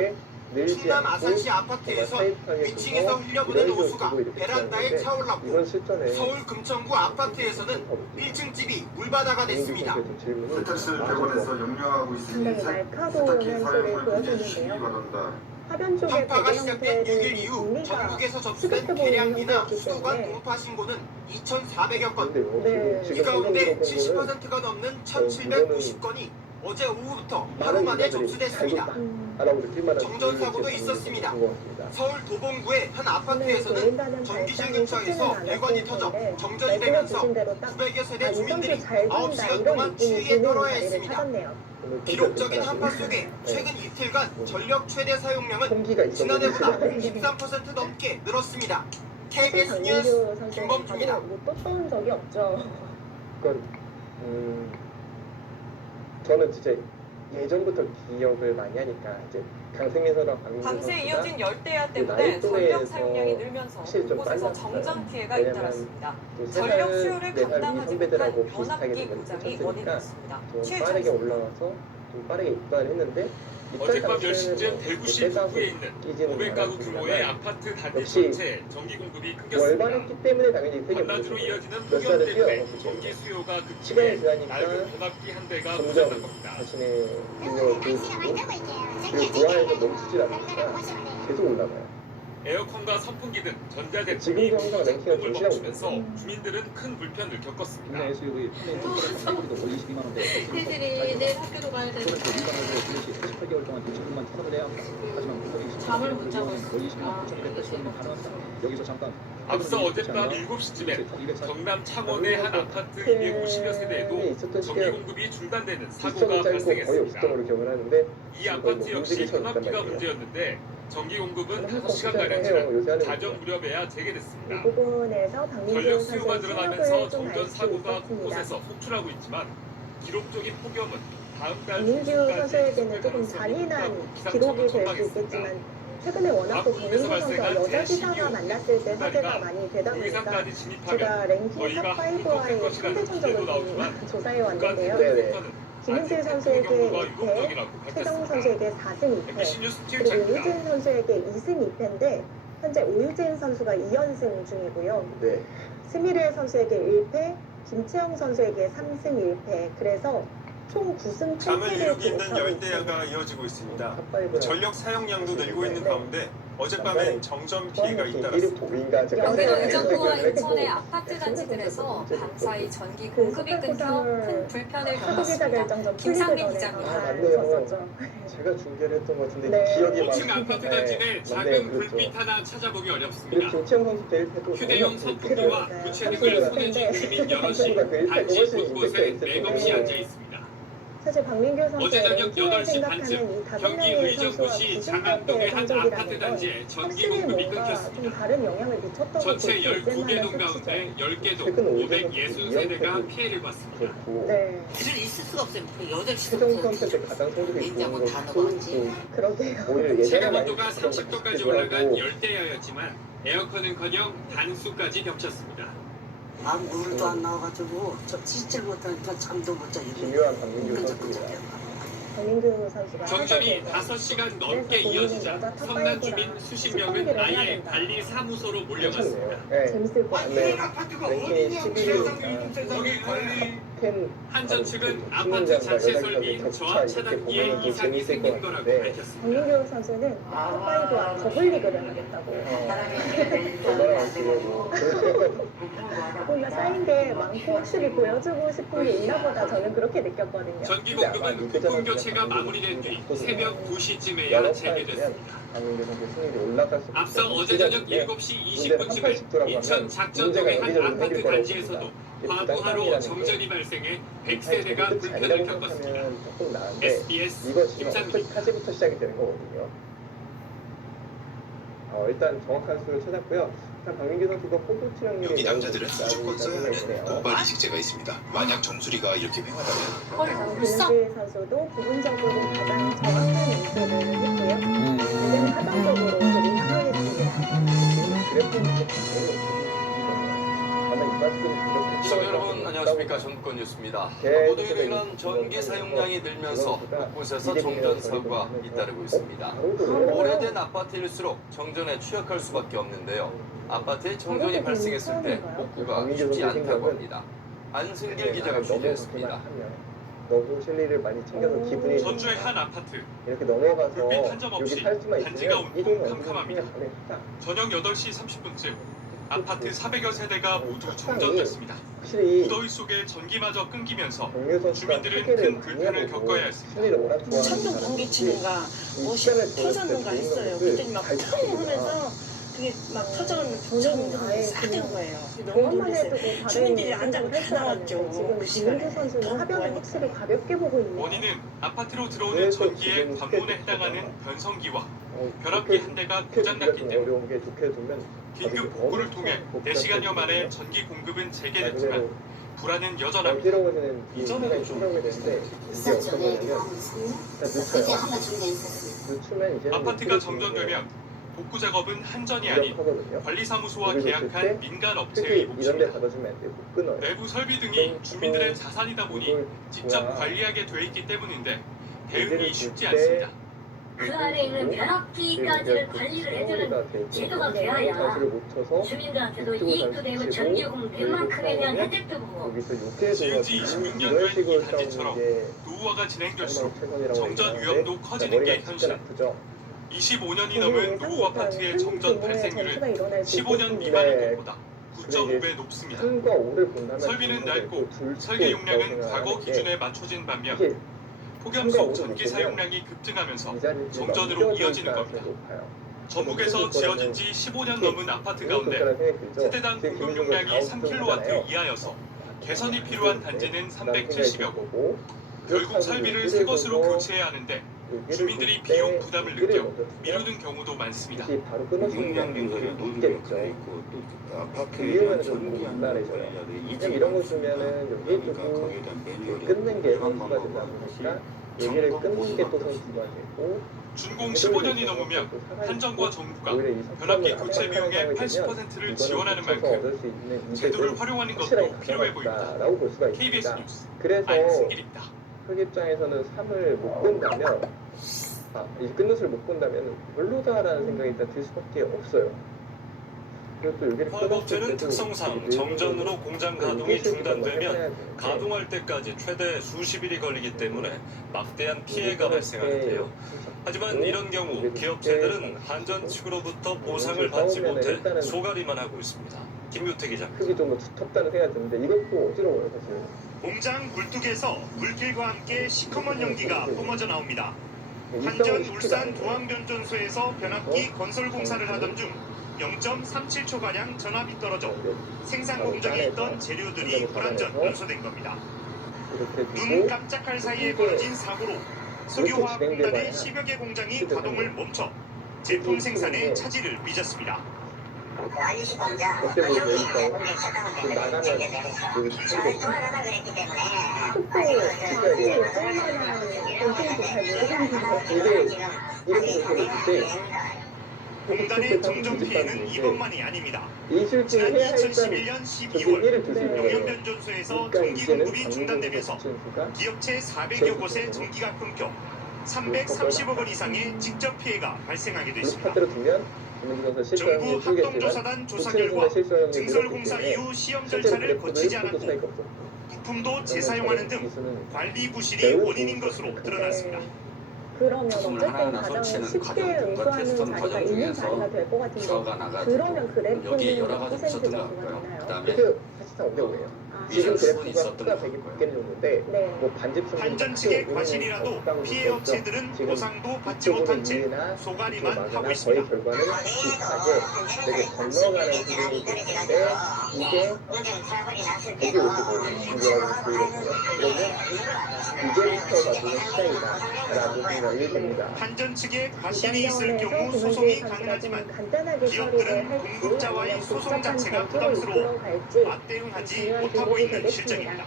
충남 아산시 아파트에서 위층에서 흘려보낸 호수가 베란다에 차올랐고 서울 금천구 아파트에서는 1층 집이 물바다가 됐습니다. 세탁실 배관에서 역류하고 있으니 날카로운 현실을 보여줬는데요. 하변 쪽에 한파가 배경 시작된 6일 형태는 이후 국리가 전국에서 접수된 수급해 보이는 계량기나 형태였기 수도관 때문에 동파 신고는 2,400여 건. 네. 이 가운데 70%가 넘는 1,790건이 어제 오후부터 하루 많은 만에 기자들이 접수됐습니다. 알아보 느낄 만한 정전사고도 있었습니다. 것 같습니다. 서울 도봉구의 한 아파트에서는 전기실 근처에서 배관이 터져 정전이 되면서 900여 세대 주민들이 9시간 동안 추위에 떨어야 했습니다. 기록적인 한파 속에 최근 이틀간 전력 최대 사용량은 지난해보다 13% 넘게 늘었습니다. KBS 뉴스 김범주입니다. 또 떠온 적이 없죠. 그건 저는 진짜 예전부터 기억을 많이 하니까 이제 강승민선랑 밤새 이어진 열대야 때문에 전력 사용량이 늘면서 곳곳에서 정전 피해가 잇따랐습니다. 전력 수요를 감당하지 못한 변압기 고장이 원인이었습니다. 좀 빠르게 올라와서 좀 빠르게 입관을 했는데 어젯밤 10시쯤 대구시 북구에 있는 500가구 규모의 아파트 단지 전체에 전기 공급이 끊겼습니다. 월반했기 때문에 당연히 되게 밤낮으로 이어지는 몇 폭염 살을 때문에 뛰어넘었기 전기 때문에 수요가 급증해 시간이 지나니까 낡은 변압기 한 대가 점점 고장난 겁니다. 자신의 능력을 보여주고 그리고 고아에서 멈추질 않으니까 계속 올라가요. 에어컨과 선풍기 등 전자제품이 지금도 항상 랭킹을 공급을 중시하고 멈추면서 주민들은 큰 불편을 겪었습니다. 국내 SUV 판매율도 거의 22만 원대. 애들이 내일 학교도 가야 되는데 민간으로 48개월 동안 지금만 처분을 해야 합니다. 하지만 공급이 잠을 못 자고 있어. 거의 22만 9,280원이면 가능합니다. 여기서 잠깐 앞서 어젯밤 7시쯤에 경남 창원의 한 아파트 250여 세대에도 전기 공급이 중단되는 사고가 거의 발생했습니다. 없었던 걸로 기억을 하는데 이 아파트 역시 변압기가 문제였는데 전기 공급은 5시간가량 지난 자정 무렵에야 이 재개됐습니다. 부분에서 박민규 전력 선수의 수요가 늘어나면서 실력을 좀 정전 알 수 사고가 있었습니다. 곳곳에서 속출하고 있지만 기록적인 폭염은 다음 달 박민규 중순까지 선수에게는 조금 잔인한 기록이 될 수 있겠지만 최근에 워낙 또 박민규 선수가 여자 기사가 만났을 때 화제가 많이 되다 보니까 제가 랭킹 탑5와의 상대 전적을 조사해 왔는데요. 김은재 선수에게 2패, 최정 선수에게 4승 2패, 그리고 오유진 선수에게 2승 2패인데 현재 오유진 선수가 2연승 중이고요. 네. 스미르 선수에게 1패, 김채영 선수에게 3승 1패, 그래서 총 9승 잠을 8패를 이루고 있는 기록하고 열대야가 있습니다. 이어지고 있습니다. 전력 사용량도 늘고 있는 가운데 어젯밤엔 정전 피해가 잇따랐습니다. 경기도 의정부와 인천의 아파트 단지들에서 밤사이 전기 공급이 끊겨 큰 불편을 겪었습니다. 김상민 기자입니다. 맞네요. 제가 중계를 했던 것 같은데 네. 기억이 막 5층 아파트 단지 내 작은 불빛 하나 찾아보기 그리고 어렵습니다. 김채영 선수 대일 패도 휴대용 선풍기와 부채등을 손에 쥔 주민 여럿이 단지 곳곳에 맥없이 앉아 있습니다. 사실 박민규 어제 선수의 저녁 랭킹을 8시 생각하는 반쯤 이 다섯 경기 명의 선수와 의정부시 90%의 장안동의 한 아파트 성적이라는 건 단지에 전기 확실히 공급이 뭔가 좀 끊겼습니다. 다른 영향을 미쳤다고 볼 수 전체 있을 12개 동 만한 가운데 수치죠. 10개 동 최근 560세대가 피해를 봤습니다. 네, 사실 있을 수가 없어요. 그 8시부터 최종 선수 때 가장 성적이 냉장고 좋은 다 건 넣어놨지. 그러게요. 오히려 예전에 체감 많이 온도가 했던 것 30도까지 같기도 올라간 하고 열대야였지만 에어컨은커녕 단수까지 겹쳤습니다. 아, 물도 안 나와가지고 저 찢질 못하니까 잠도 못 자겠네. 기묘한 박민규 선수입니다. 박민규 선수가 정전이 하셔서 5시간 넘게 이어지자 성난 주민 수십 명은 아예 관리 사무소로 몰려갔습니다. 네. 재밌을 것 같아요. 네. 아파트가 랭킹 어디냐? 11위니까 거기 관리 팬 한전 측은 아파트 자체 설비인 저압 차단기에 이상이 생긴 거라고 밝혔습니다. 박민규 선수는 탑5와 더블리그를 하겠다고. 뭔가 쌓인 게 많고 확실히 보여주고 싶은 게 있나 보다 저는 그렇게 느꼈거든요. 전기 공급은 부품 교체가 마무리된 뒤 새벽 2시쯤에야 재개됐습니다. 앞서 어제 저녁 7시 20분쯤에 인천 작전동의 한 아파트 단지에서도 과부하로 정전이 발생해 100세대가 불편을 겪었습니다. SBS 김상민입니다. 타지부터 시작이 되는 거거든요. 일단 정확한 수를 찾았고요. 일단 박민규 선수가 포도 출연률이 여기 남자들은 무조건 써야 하는 도발 이식제가 있습니다. 만약 점수리가 이렇게 횡하다면 김은재 선수도 부분적으로 가장 정확한 인쇄를 했고요. 이제는 하단적으로 시청자 여러분 안녕하십니까. 전북권 뉴스입니다. 모두 유일한 전기 사용량이 늘면서 곳곳에서 정전 사고가 잇따르고 있습니다. 오래된 아파트일수록 정전에 취약할 수밖에 없는데요. 아파트에 정전이 발생했을 때 복구가 쉽지 않다고 합니다. 안승길 기자가 취재했습니다. 너무 실리를 많이 챙겨서 기분이 전주의 한 아파트 이렇게 넘어가서 불빛 한 점 여기 없이 살 수만 단지가 있으면 온통 캄캄합니다. 저녁 8시 30분쯤 아파트 400여 세대가 모두 정전됐습니다. 확실히 무더위 속에 전기마저 끊기면서 정유 선수가 주민들은 타격을 큰 많이 불편을 해보고 겪어야 했습니다. 승리를 워낙 좋아하는 천둥 사람들이 번개 치는가 이 무엇이 시간을 보냈을 때 터졌는가 보이는 했어요. 것을 그랬더니 막 알지 펑 못하니까. 하면서 그게 막 터져가지고 저는 전기가 아예 싹된 그냥 거예요. 너무 그것만 놀랐어요. 해도 다른 주민들이 앉아서 생각을 다 할 줄 나왔죠. 알았는데 지금 그 시간에. 김민주 선수는 더 화면을 구하니까. 확실히 가볍게 보고 있네요. 원인은 아파트로 들어오는 그래서 전기의 지금 관문에 스케줄 해당하는 변성기와 좋게 변압기 한 대가 고장났기 때문에 어려운 게 좋게 두면 긴급 복구를 통해 4시간여 만에 전기 공급은 재개됐지만 불안은 여전합니다. 어지러워지는 이전에도 좀 되는데 이게 어떤 거냐면 늦추면 이제 아파트가 정전되면 복구 작업은 한전이 아닌 관리사무소와 계약한 민간 업체의 특히 이런 데 몫입니다. 받아주면 안 되고 끊어요. 내부 설비 등이 주민들의 자산이다 보니 직접 관리하게 돼 있기 때문인데 대응이 쉽지 않습니다. 그 안에 있는 변압기까지를 관리를 해주는 제도가 되어야 주민들한테도 이익도 되고 전기요금 낸만큼에 대한 혜택도 보고 지은 지 26년 된 이 단지처럼 노후화가 진행될수록 정전 위험도 커지는 게 현실입니다. 25년이 넘은 노후 아파트의 정전 발생률은 15년 미만인 것보다 9.5배 높습니다. 설비는 낡고 설계 용량은 과거 기준에 맞춰진 반면 폭염수 전기 사용량이 급증하면서 정전으로 이어지는 겁니다. 전국에서 지어진 지 15년 넘은 아파트 가운데 세대당 공급 용량이 3kW 이하여서 개선이 필요한 단지는 370여 곳. 결국 설비를 새 것으로 교체해야 하는데 주민들이 비용 부담을 느껴 미루는 경우도 많습니다. 용량 증설이 높게 있고 또 아파트에 전기 안 나가잖아요. 이런 거 주면은 여기 두고 끊는 게 선수가 되다 보니까 여기를 끊는 게 또 선수가 되고 준공 15년이 넘으면 한전과 정부가 변압기 교체 비용의 80%를 지원하는 만큼 제도를 활용하는 것도 필요해 보입니다. KBS 뉴스 안승길입니다. 설 입장에서는 3을 못 끈다면 이 끊는 못 끈다면 별로다라는 생각이 일단 들 수밖에 없어요. 화학업체는 특성상 정전으로 공장 가동이 중단되면 가동할 때까지 최대 수십 일이 걸리기 때문에 막대한 피해가 발생하는데요. 하지만 이런 경우 기업체들은 한전 측으로부터 보상을 받지 못해 소가리만 하고 있습니다. 김유태 기자. 크기 좀 두텁다는 생각이 드는데 이것도 어지러워요 사실. 공장 굴뚝에서 물길과 함께 시커먼 연기가 뿜어져 나옵니다. 한전 울산 두항변전소에서 변압기 건설 공사를 하던 중 0.37초가량 전압이 떨어져 생산 공장에 있던 재료들이 불안전 연소된 겁니다. 눈 깜짝할 사이에 벌어진 사고로 석유화학공단의 10여 개 공장이 가동을 멈춰 제품 생산에 차질을 빚었습니다. 공단의 정전 피해는 이번만이 아닙니다. 지난 2011년 12월 용현변전소에서 전기 공급이 중단되면서 기업체 400여 곳에 전기가 끊겨 330억 원 이상의 직접 피해가 발생하게 됐습니다. 정부 합동조사단 조사 결과 증설공사 이후 시험 절차를 거치지 않았고 부품도 재사용하는 등 관리 부실이 원인인 것으로 드러났습니다. 그러면 어쨌든 가장 쉽게 응수하는 자리가 있는 자리가 될 것 같은데 그러면 그래프는 몇 퍼센트 정도가 되나요? 사실상 어려워요. 지금 그래프가 수가 100개는 정도인데 뭐 한전 측의 과실이라도 피해 업체들은 보상도 받지 못한 채 소가리만 하고 있습니다. 거의 결과는 비슷하게 되게 건너가는 수준이 되는데 이게 155 정도라고 보이거든요. 그러면 이제부터가 되는 시장이다라고 생각이 됩니다. 한전 측의 과실이 있을 경우 소송이 가능하지만 기업들은 공급자와의 소송 자체가 부담스러워 맞대응하지 못하고 있는 실정입니다.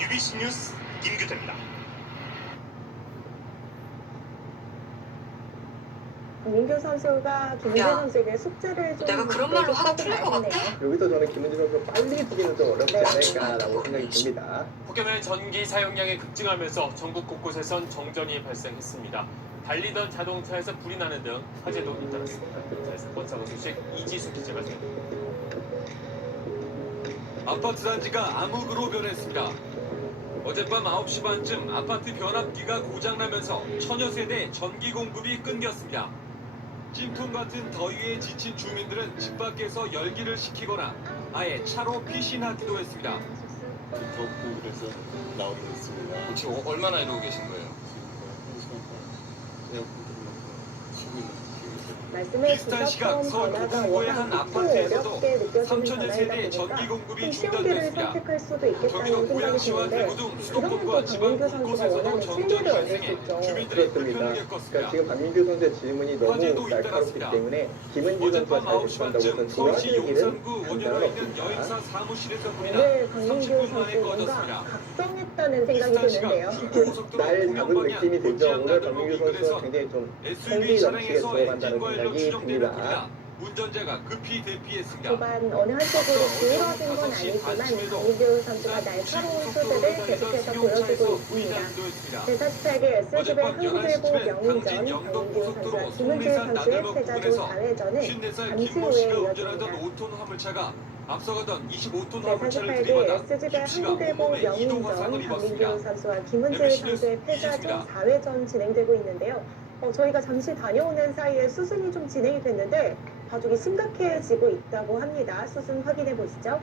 UBC 뉴스 김규태입니다. 민규 선수가 김민재 선수에게 숙제를 좀 내가 그런 말로 화가 풀릴 것 같아? 여기서 저는 김민재 선수가 빨리 주기는 좀 어렵지 않을까라고 생각이 듭니다. 폭염의 전기 사용량이 급증하면서 전국 곳곳에선 정전이 발생했습니다. 달리던 자동차에서 불이 나는 등 화재도 잇따랐습니다. 사건 소식 이지수 기자가 전해드립니다. 아파트 단지가 암흑으로 변했습니다. 어젯밤 9시 반쯤 아파트 변압기가 고장나면서 천여 세대 전기 공급이 끊겼습니다. 찜통 같은 더위에 지친 주민들은 집 밖에서 열기를 식히거나 아예 차로 피신하기도 했습니다. 덥고 그래서 나오고 있습니다. 지금 얼마나 이러고 계신 거예요? 비슷한 시각 서울 고흥구의 한 아파트에서도 3천여 세대의 전기 공급이 중단됐습니다. 경기도 고양시와 대구 등 수도권과 지방 곳곳에서도 정전이 발생해 주민들이 불편을 겪었습니다. 지금 박민규 선수의 질문이 너무 화재도 날카롭기 잇따랐습니다. 때문에 김은지 어젯밤 선수가 9시 잘 반쯤 못한다고 서울시 해서 용산구 좋아하는 원효로에 일은 있는 여행사 사무실에서 불이 나 오늘 강민규 30분 만에 선수 뭔가 꺼졌습니다. 각성했다는 생각이 비슷한 시각 드는데요. 중부고속도로 날 공영 잡은 방향 느낌이 들죠. 본지안 오늘 나들목 박민규 선수가 인근에서 굉장히 좀 SUV 성기 넘치게 차량에서 들어간다는 엔진 관련 생각이 추정되는 듭니다. 불이라 운전자가 급히 대피했습니다. 초반 어느 한쪽으로 기울어진 건 아니지만 강민규 선수가 날카로운 수들을 계속해서 보여주고 있습니다. 제48개 S집의 한국일보 명인전 강민규 선수와 김은지 선수의 패자조 4회전은 잠시 후에 이어집니다. 5톤 화물차가 앞서가던 25톤 제 화물차를 48개 들이받아 S집의 김씨가 한국일보 온몸에 이동 명인전 화상을 입었습니다. 강민규 선수와 김은지 선수의 패자조 4회전 진행되고 있는데요. 저희가 잠시 다녀오는 사이에 수순이 좀 진행이 됐는데 가족이 심각해지고 있다고 합니다. 수순 확인해 보시죠.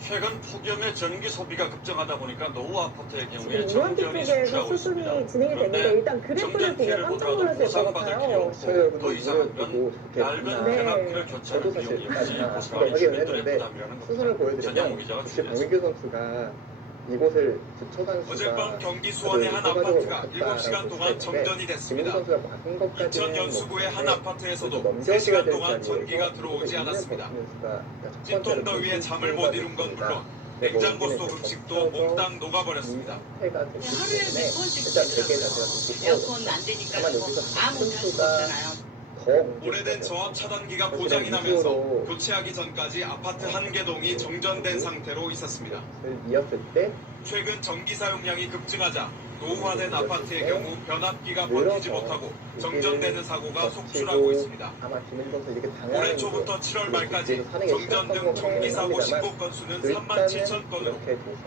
최근 폭염에 전기 소비가 급증하다 보니까 노후 아파트의 경우에 지금 우한기 정전이 쪽에서 속출하고 수순이 있습니다. 진행이 됐는데 일단 그래프를 보면 깜짝 놀라실 것 같아요. 더 이상은 낡은 대낮길을 교체하는 비용이 없이 고스란히 주민들의 부담이라는 수순을 겁니다. 전영무 보여드리면 기자가 혹시 취재했습니다. 박민규 선수가 이곳을 주차장 어젯밤 경기 수원의 한 아파트가 7시간 동안 정전이 됐습니다. 인천 연수구의 한 아파트에서도 3시간 동안 전기가 들어오지 않았습니다. 찜통 더위에 잠을 못 이룬 건 물론 냉장고 속 음식도 몽땅 녹아버렸습니다. 하루에 몇 번씩 에어컨 안 되니까 아무 수 없잖아요. 오래된 저압 차단기가 고장이 나면서 교체하기 전까지 아파트 한 개동이 정전된 상태로 있었습니다. 최근 전기 사용량이 급증하자 노후화된 아파트의 경우 변압기가 버티지 못하고 정전되는 사고가 속출하고 있습니다. 올해 초부터 7월 말까지 정전 등 전기 사고 신고 건수는 37,000건으로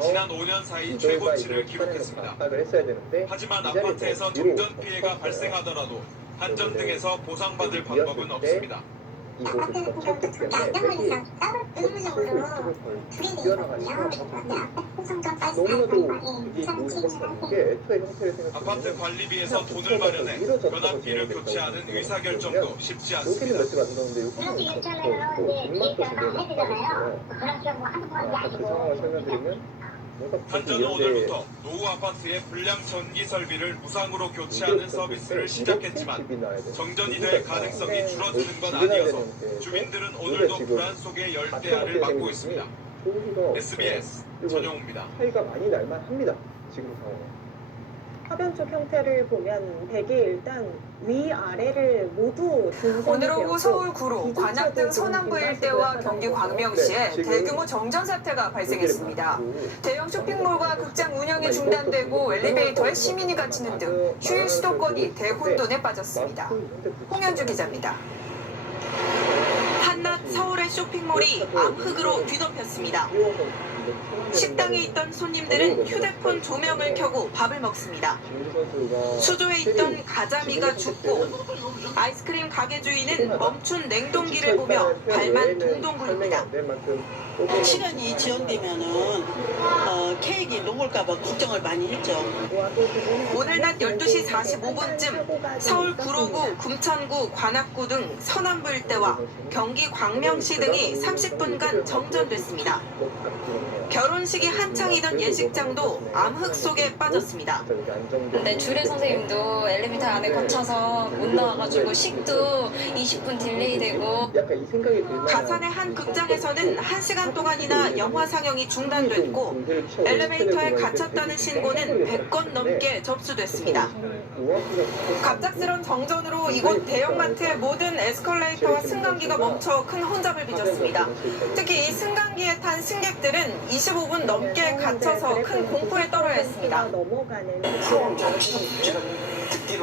지난 5년 사이 최고치를 기록했습니다. 하지만 아파트에서 정전 피해가 발생하더라도 한전 등에서 보상받을 방법은 없습니다. 이곳을 거쳤기 때문에 백이 소속으로 뛰어나가지고 너무나도 이 노후가 애초에 형태를 생각하면 아파트 관리비에서 돈을 마련해 변압기를 교체하는 의사결정도 쉽지 여기는 않습니다. 몇개 만들었는데 여기는 입맛도 제대로 그 상황을 설명드리면 한전 오늘부터 노후 아파트의 불량 전기 설비를 무상으로 교체하는 서비스를 시작했지만 정전이 될 가능성이 줄어드는 건 아니어서 주민들은 오늘도 불안 속에 열대야를 맞고 있습니다. SBS 전용우입니다. 차이가 많이 날만 합니다. 지금 상황. 화변 쪽 형태를 보면 백이 일단 위아래를 모두 오늘 오후 서울 구로, 관악 등 서남부 일대와 경기 광명시에 대규모 정전 사태가 발생했습니다. 대형 쇼핑몰과 극장 운영이 중단되고 엘리베이터에 시민이 갇히는 등 휴일 수도권이 대혼돈에 빠졌습니다. 홍현주 기자입니다. 한낮 서울의 쇼핑몰이 암흑으로 뒤덮였습니다. 식당에 있던 손님들은 휴대폰 조명을 켜고 밥을 먹습니다. 수조에 있던 가자미가 죽고 아이스크림 가게 주인은 멈춘 냉동기를 보며 발만 동동 구릅니다. 시간이 지연되면은 케이크 녹을까봐 걱정을 많이 했죠. 오늘 낮 12시 45분쯤 서울 구로구, 금천구, 관악구 등 서남부 일대와 경기 광명시 등이 30분간 정전됐습니다. 결혼식이 한창이던 예식장도 암흑 속에 빠졌습니다. 근데 주례 선생님도 엘리베이터 안에 거쳐서 못 나와가지고 식도 20분 딜레이되고 가산의 한 극장에서는 1시간 동안이나 영화 상영이 중단됐고 엘리베이터에 갇혔다는 신고는 100건 넘게 접수됐습니다. 갑작스런 정전으로 이곳 대형마트의 모든 에스컬레이터와 승강기가 멈춰 큰 혼잡을 빚었습니다. 특히 이 승강기에 탄 승객들은 25분 넘게 갇혀서 큰 공포에 떨어야 했습니다. 넘어가는 프롬 정치는 듣기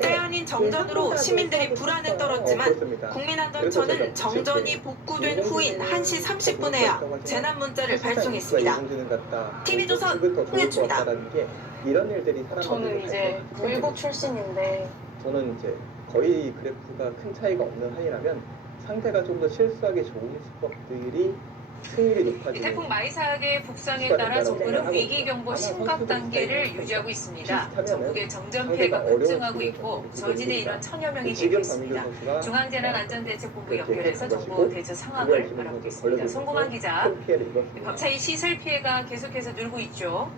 때 아닌 정전으로 시민들이 불안에 떨었지만 국민안전처는 정전이 복구된 후인 1시 30분에야 재난 문자를 발송했습니다. TV조선 홍혜주입니다. 저는 이제 의국 출신인데 저는 이제 거의 그래프가 큰 차이가 없는 한이라면 상태가 좀 더 실수하기 좋은 수법들이 승률이 높아지는 태풍 마이삭의 북상에 따라 정부는 위기경보 심각 단계를 유지하고 있습니다. 전국의 정전 피해가 급증하고 있고 저지대 인원 1000여 명이 계고 있습니다. 중앙재난안전대책본부 연결해서 정보 대처 상황을 알아보겠습니다. 송고만 기자, 벅차이 시설 피해가 계속해서 늘고 있죠.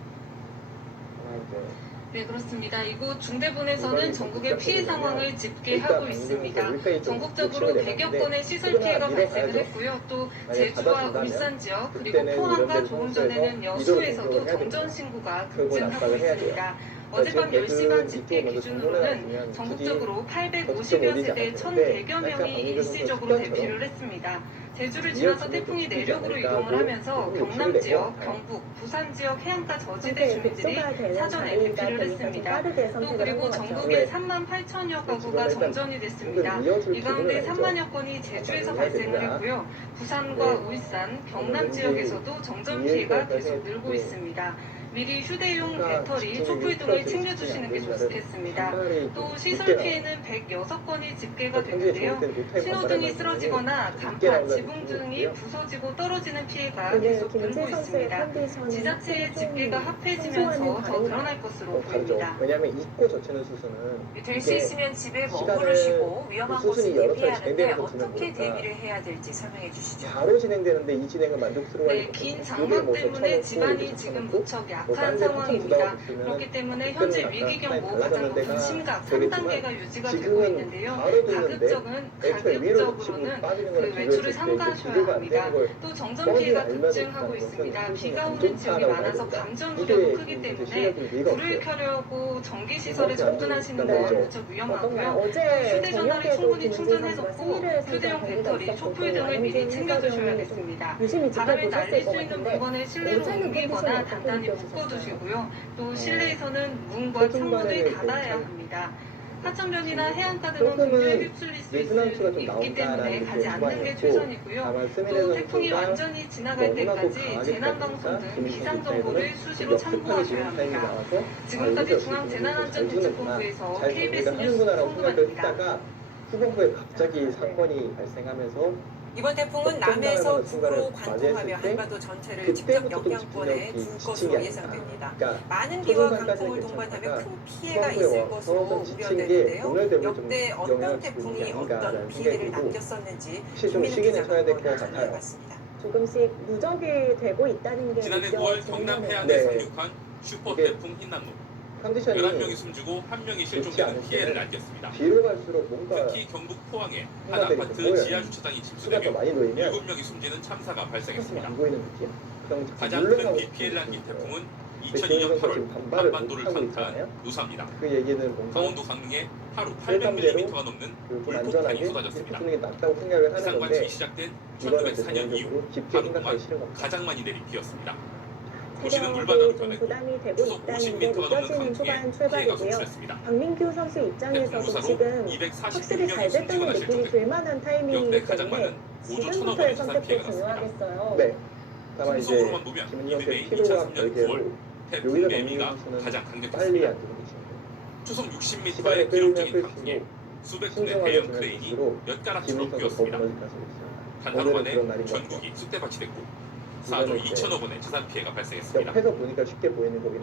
네, 그렇습니다. 이곳 중대본에서는 전국의 피해 상황을 집계하고 있습니다. 전국적으로 100여 건의 시설 피해가 발생을 했고요. 또 제주와 울산 지역 그리고 포항과 조금 전에는 여수에서도 정전 신고가 급증하고 있습니다. 어젯밤 10시간 집계 기준으로는 전국적으로 850여 세대 1,100여 명이 일시적으로 대피를 했습니다. 제주를 지나서 태풍이 내륙으로 이동을 하면서 경남 지역, 경북, 부산 지역 해안가 저지대 주민들이 사전에 대피를 했습니다. 또 그리고 전국에 3만 8천여 가구가 정전이 됐습니다. 이 가운데 3만여 건이 제주에서 발생을 했고요. 부산과 울산, 경남 지역에서도 정전 피해가 계속 늘고 있습니다. 미리 휴대용 배터리, 촛불 등을 챙겨주시는 게 좋겠습니다. 또 시설 피해는 106건이 집계가 됐는데요. 신호등이 쓰러지거나 간판, 지붕 등이 부서지고 떨어지는 피해가 계속 늘고 있습니다. 지자체의 집계가 합해지면서 더 드러날 것으로 보입니다. 왜냐하면 잊고 젖히는 수순은 될 수 있으면 집에 머무르시고 위험한 곳을 대피하는데 어떻게 대비를 해야 될지 설명해 주시죠. 바로 진행되는데 이 진행은 만족스러워하지 네, 긴 장마 때문에 집안이 지금 무척 약한 상황입니다. 그렇기 때문에 현재 위기경보 가장 높은 심각 3단계가 유지가 되고 있는데요. 가급적으로는 그 외출을 삼가셔야 합니다. 또 정전 피해가 급증하고 있습니다. 비가 오는 지역이 많아서 감전 우려도 크기 때문에 불을 켜려고 전기시설에 접근하시는 건 무척 위험하고요. 휴대전화를 충분히 충전해놓고 휴대용 배터리, 촛불 등을 미리 챙겨두셔야겠습니다. 바람에 날릴 수 있는 물건을 실내로 옮기거나 단단히 묶어두시고요. 또 실내에서는 문과 창문을 닫아야 합니다. 하천변이나 해안가 등은 물에 휩쓸릴 수 있기 때문에 가지 않는 게 최선이고요. 또 태풍이 완전히 지나갈 때까지 재난방송 등 비상정보를 수시로 참고하셔야 합니다. 지금까지 중앙재난안전대책본부에서 KBS 뉴스 송금입니다. 후반부에 갑자기 사건이 발생하면서 이번 태풍은 남해에서 북으로 관통하며 한반도 전체를 직접 영향권에 둘 것으로 예상됩니다. 많은 비와 강풍을 동반하며 큰 피해가 있을 것으로 우려되는데요. 역대 어떤 태풍이 어떤 피해를 남겼었는지 김민우 기자가 한번 전해봤습니다. 조금씩 누적이 되고 있다는 게 지난해 9월 경남 해안에 상륙한 슈퍼 태풍 흰남노. 11명이 숨지고 1명이 실종되는 피해를 안겼습니다. 특히 경북 포항에 한 아파트 지하 주차장이 침수되며 7명이 숨지는 참사가 발생했습니다. 가장 큰 비 피해를 안긴 태풍은 2002년 8월 한반도를 강타한 누사입니다. 강원도 강릉에 하루 800mm가 넘는 물폭탄이 쏟아졌습니다. 기상 관측이 시작된 1904년 이후 하루 동안 가장 많이 내린 비였습니다. 도시는 물바다로 변했고 초속 50m가 넘는 강풍에 피해가 속출했습니다. 박민규 선수 입장에서도 지금 확실히 잘 됐다는 느낌이 들 만한 타이밍이기 때문에 지금부터의 선택도 중요하겠어요. 네. 풍속으로만 보면 이듬해 2003년 9월 태풍 매미가 가장 강력했습니다. 초속 60m의 기록적인 강풍에 수백 톤의 대형 크레인이 몇 가락처럼 끼었습니다. 단 하루 만에 전국이 쑥대밭이 됐고 4조 2천억 원의 자산 피해가 발생했습니다.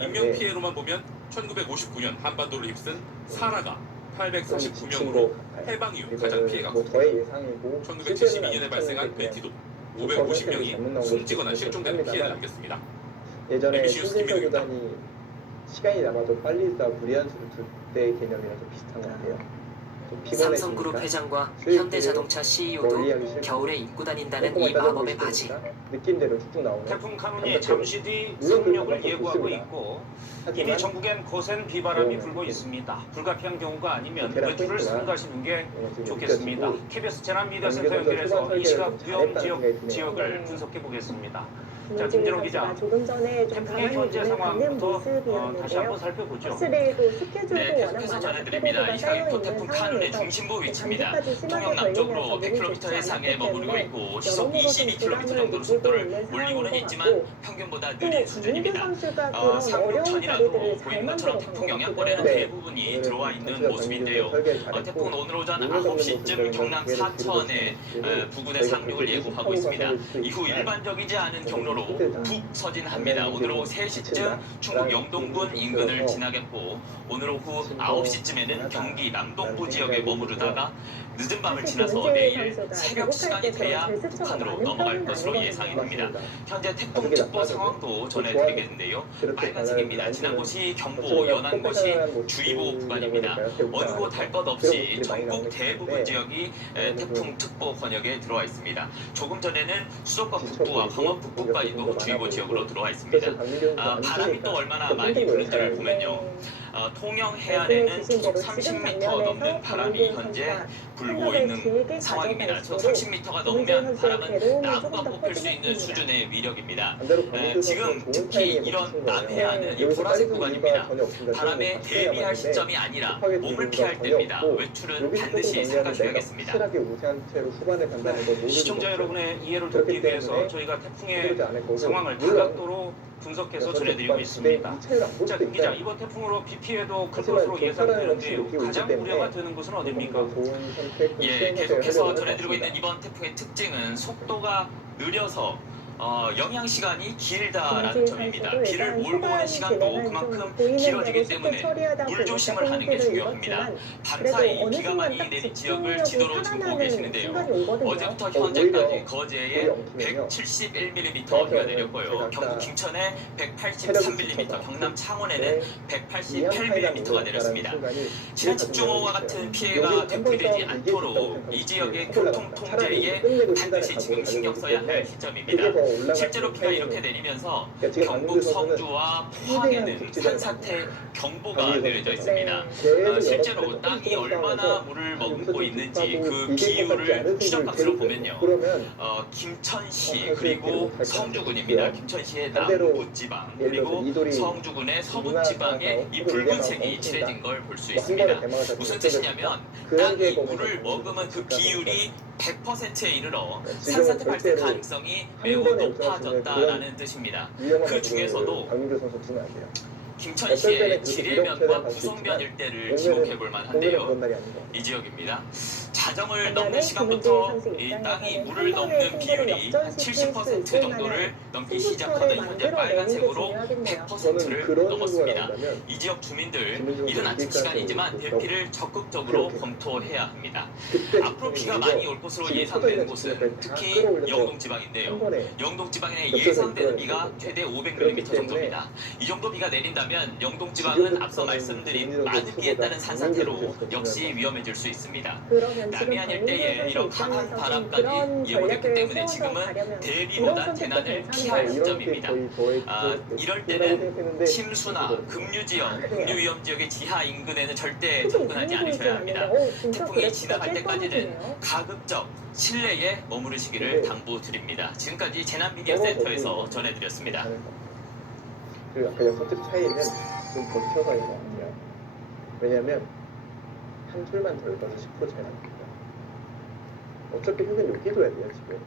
인명 피해로만 보면 1959년 한반도를 휩쓴 사라가 849명으로 해방 이후 가장 피해가 컸습니다. 1972년에 발생한 베티도 550명이 숨지거나 실종되는 피해를 남겼습니다. 예전에 신진서구단이 시간이 남아도 빨리 싸 불리한 수를 줄 때 개념이랑 좀 비슷한 것 같아요. 삼성그룹 회장과 현대자동차 CEO도 겨울에 입고 다닌다는 이 마법의 바지. 느낌대로 쭉쭉 나오는 태풍 카눈이 잠시 뒤 상륙을 예고하고 있고 이미 전국엔 거센 비바람이 불고 있습니다. 불가피한 경우가 아니면 외출을 삼가시는 게 좋겠습니다. KBS 재난미디어센터 연결해서 이 시각 위험 지역을 분석해 보겠습니다. 자, 김진호 기자. 선수가 조금 전에 좀 태풍의 강한 현재 눈을 받는 상황부터 다시 모습이었는데요. 한번 살펴보죠. 확실히 또 스케줄도 네, 워낙 계속해서 많아서 전해드립니다. 피로도가 이상익도 쌓여있는 태풍 카눈의 상황에서 중심부 위치입니다. 감기까지 심하게 통영 남쪽으로 걸리면 적응이 100km 좋지 해상에 않았기 머무르고 때문에 있고 시속 여러모로 좀 22km 부담을 정도로 느끼고 속도를 있는 올리고는 상황인 것 있지만 같고 평균보다 또 느린 김민규 수준입니다. 선수가 그런 어려운 상륙전이라도 자리들을 잘 보이는 것처럼 만들어간 태풍 것 영향권에는 같기도 해요. 대부분이 들어와 있는 모습인데요. 태풍은 오늘 오전 9시쯤 경남 사천에 부근에 상륙을 예고하고 있습니다. 이후 일반적이지 않은 경로로 북 서진합니다. 오늘 오후 3시쯤 충북 영동군 인근을 지나겠고 오늘 오후 9시쯤에는 경기 남동부 지역에 머무르다가 늦은 밤을 지나서 내일 새벽 시간이 돼야 북한으로 넘어갈 것으로 예상이 됩니다. 현재 태풍특보 상황도 전해드리겠는데요. 빨간색입니다. 지난 곳이 경보, 연한 곳이 주의보 구간입니다. 어느 곳 할 것 없이 전국 대부분 지역이 태풍특보 권역에 들어와 있습니다. 조금 전에는 수도권 북부와 강원 북부까지도 주의보 지역으로 들어와 있습니다. 바람이 또 얼마나 많이 부는지를 보면요. 통영 해안에는 초속 30m 넘는 바람이 현재 불고 있는 상황입니다. 초속 30m가 넘으면 바람은 나무가 뽑힐 수 있는 수준의 위력입니다. 지금 특히 이런 남해안은 이 보라색 구간입니다. 바람에 대비할 시점이 아니라 몸을 피할 때입니다. 외출은 반드시 삼가셔야겠습니다. 시청자 여러분의 이해를 돕기 위해서 저희가 태풍의 상황을 다각도로 분석해서 전해드리고 있습니다. 자, 김 기자, 이번 태풍으로 비 피해도 클 것으로 예상되는데요. 가장 우려가 되는 곳은 어디입니까? 예, 계속해서 전해드리고 있는 이번 태풍의 특징은 속도가 느려서 영향 시간이 길다라는 점입니다. 비를 몰고 오는 시간도 그만큼 길어지기 때문에 물조심을 하는 게 중요합니다. 밤사이 비가 많이 내린 지역을 지도로 지금 보고 계시는데요. 어제부터 현재까지 거제에 171mm 비가 내렸고요. 경북 김천에 183mm, 경남 창원에는 188mm가 내렸습니다. 지난 집중호우와 같은 피해가 되풀이되지 않도록 이 지역의 교통 통제에 반드시 지금 신경 써야 할 시점입니다. 실제로 비가 이렇게 내리면서 경북 성주와 포항에는 산사태 경보가 내려져 있습니다. 실제로 땅이 얼마나 물을 머금고 있는지 그 비율을 추적값으로 보면요. 김천시 그리고 성주군입니다. 김천시의 남부지방 그리고 성주군의 서부지방에 이 붉은색이 칠해진 걸 볼 수 있습니다. 무슨 뜻이냐면 땅이 물을 머금은 그 비율이 100%에 이르러 산사태 발생 가능성이 매우 높아졌다라는 뜻입니다. 그 중에서도 김천시의 지뢰면과 구성면 일대를 지목해 볼 만한데요. 이 지역입니다. 자정을 넘는 시간부터 이 땅이 물을 넘는 비율이 한 70% 정도를 넘기 시작하던 현재 빨간색으로 100%를 넘었습니다. 이 지역 주민들 이른 아침 시간이지만 대피를 적극적으로 검토해야 합니다. 앞으로 비가 많이 올 것으로 예상되는 곳은 특히 영동지방인데요. 영동지방에 예상되는 비가 최대 500mm 정도입니다. 이 정도 비가 내린다면 영동지방은 앞서 말씀드린 많은 피했다는 산사태로 역시 위험해질 수 있습니다. 남해안 일대에 이런 강한 바람까지 예보됐기 때문에 지금은 대비보다 재난을 피할 시점입니다. 이럴 때는 침수나 급류지역, 급류위험지역의 지하 인근에는 절대 접근하지 않으셔야 합니다. 태풍이 지나갈 때까지는 가급적 실내에 머무르시기를 당부드립니다. 지금까지 재난미디어센터에서 전해드렸습니다. 그 아까 6집 차이는 좀 버텨서 있는 것 같아요. 왜냐면 한 줄만 더 읽어서 10% 차이 납니다. 어차피 흙은 여기 둬야 돼요 지금.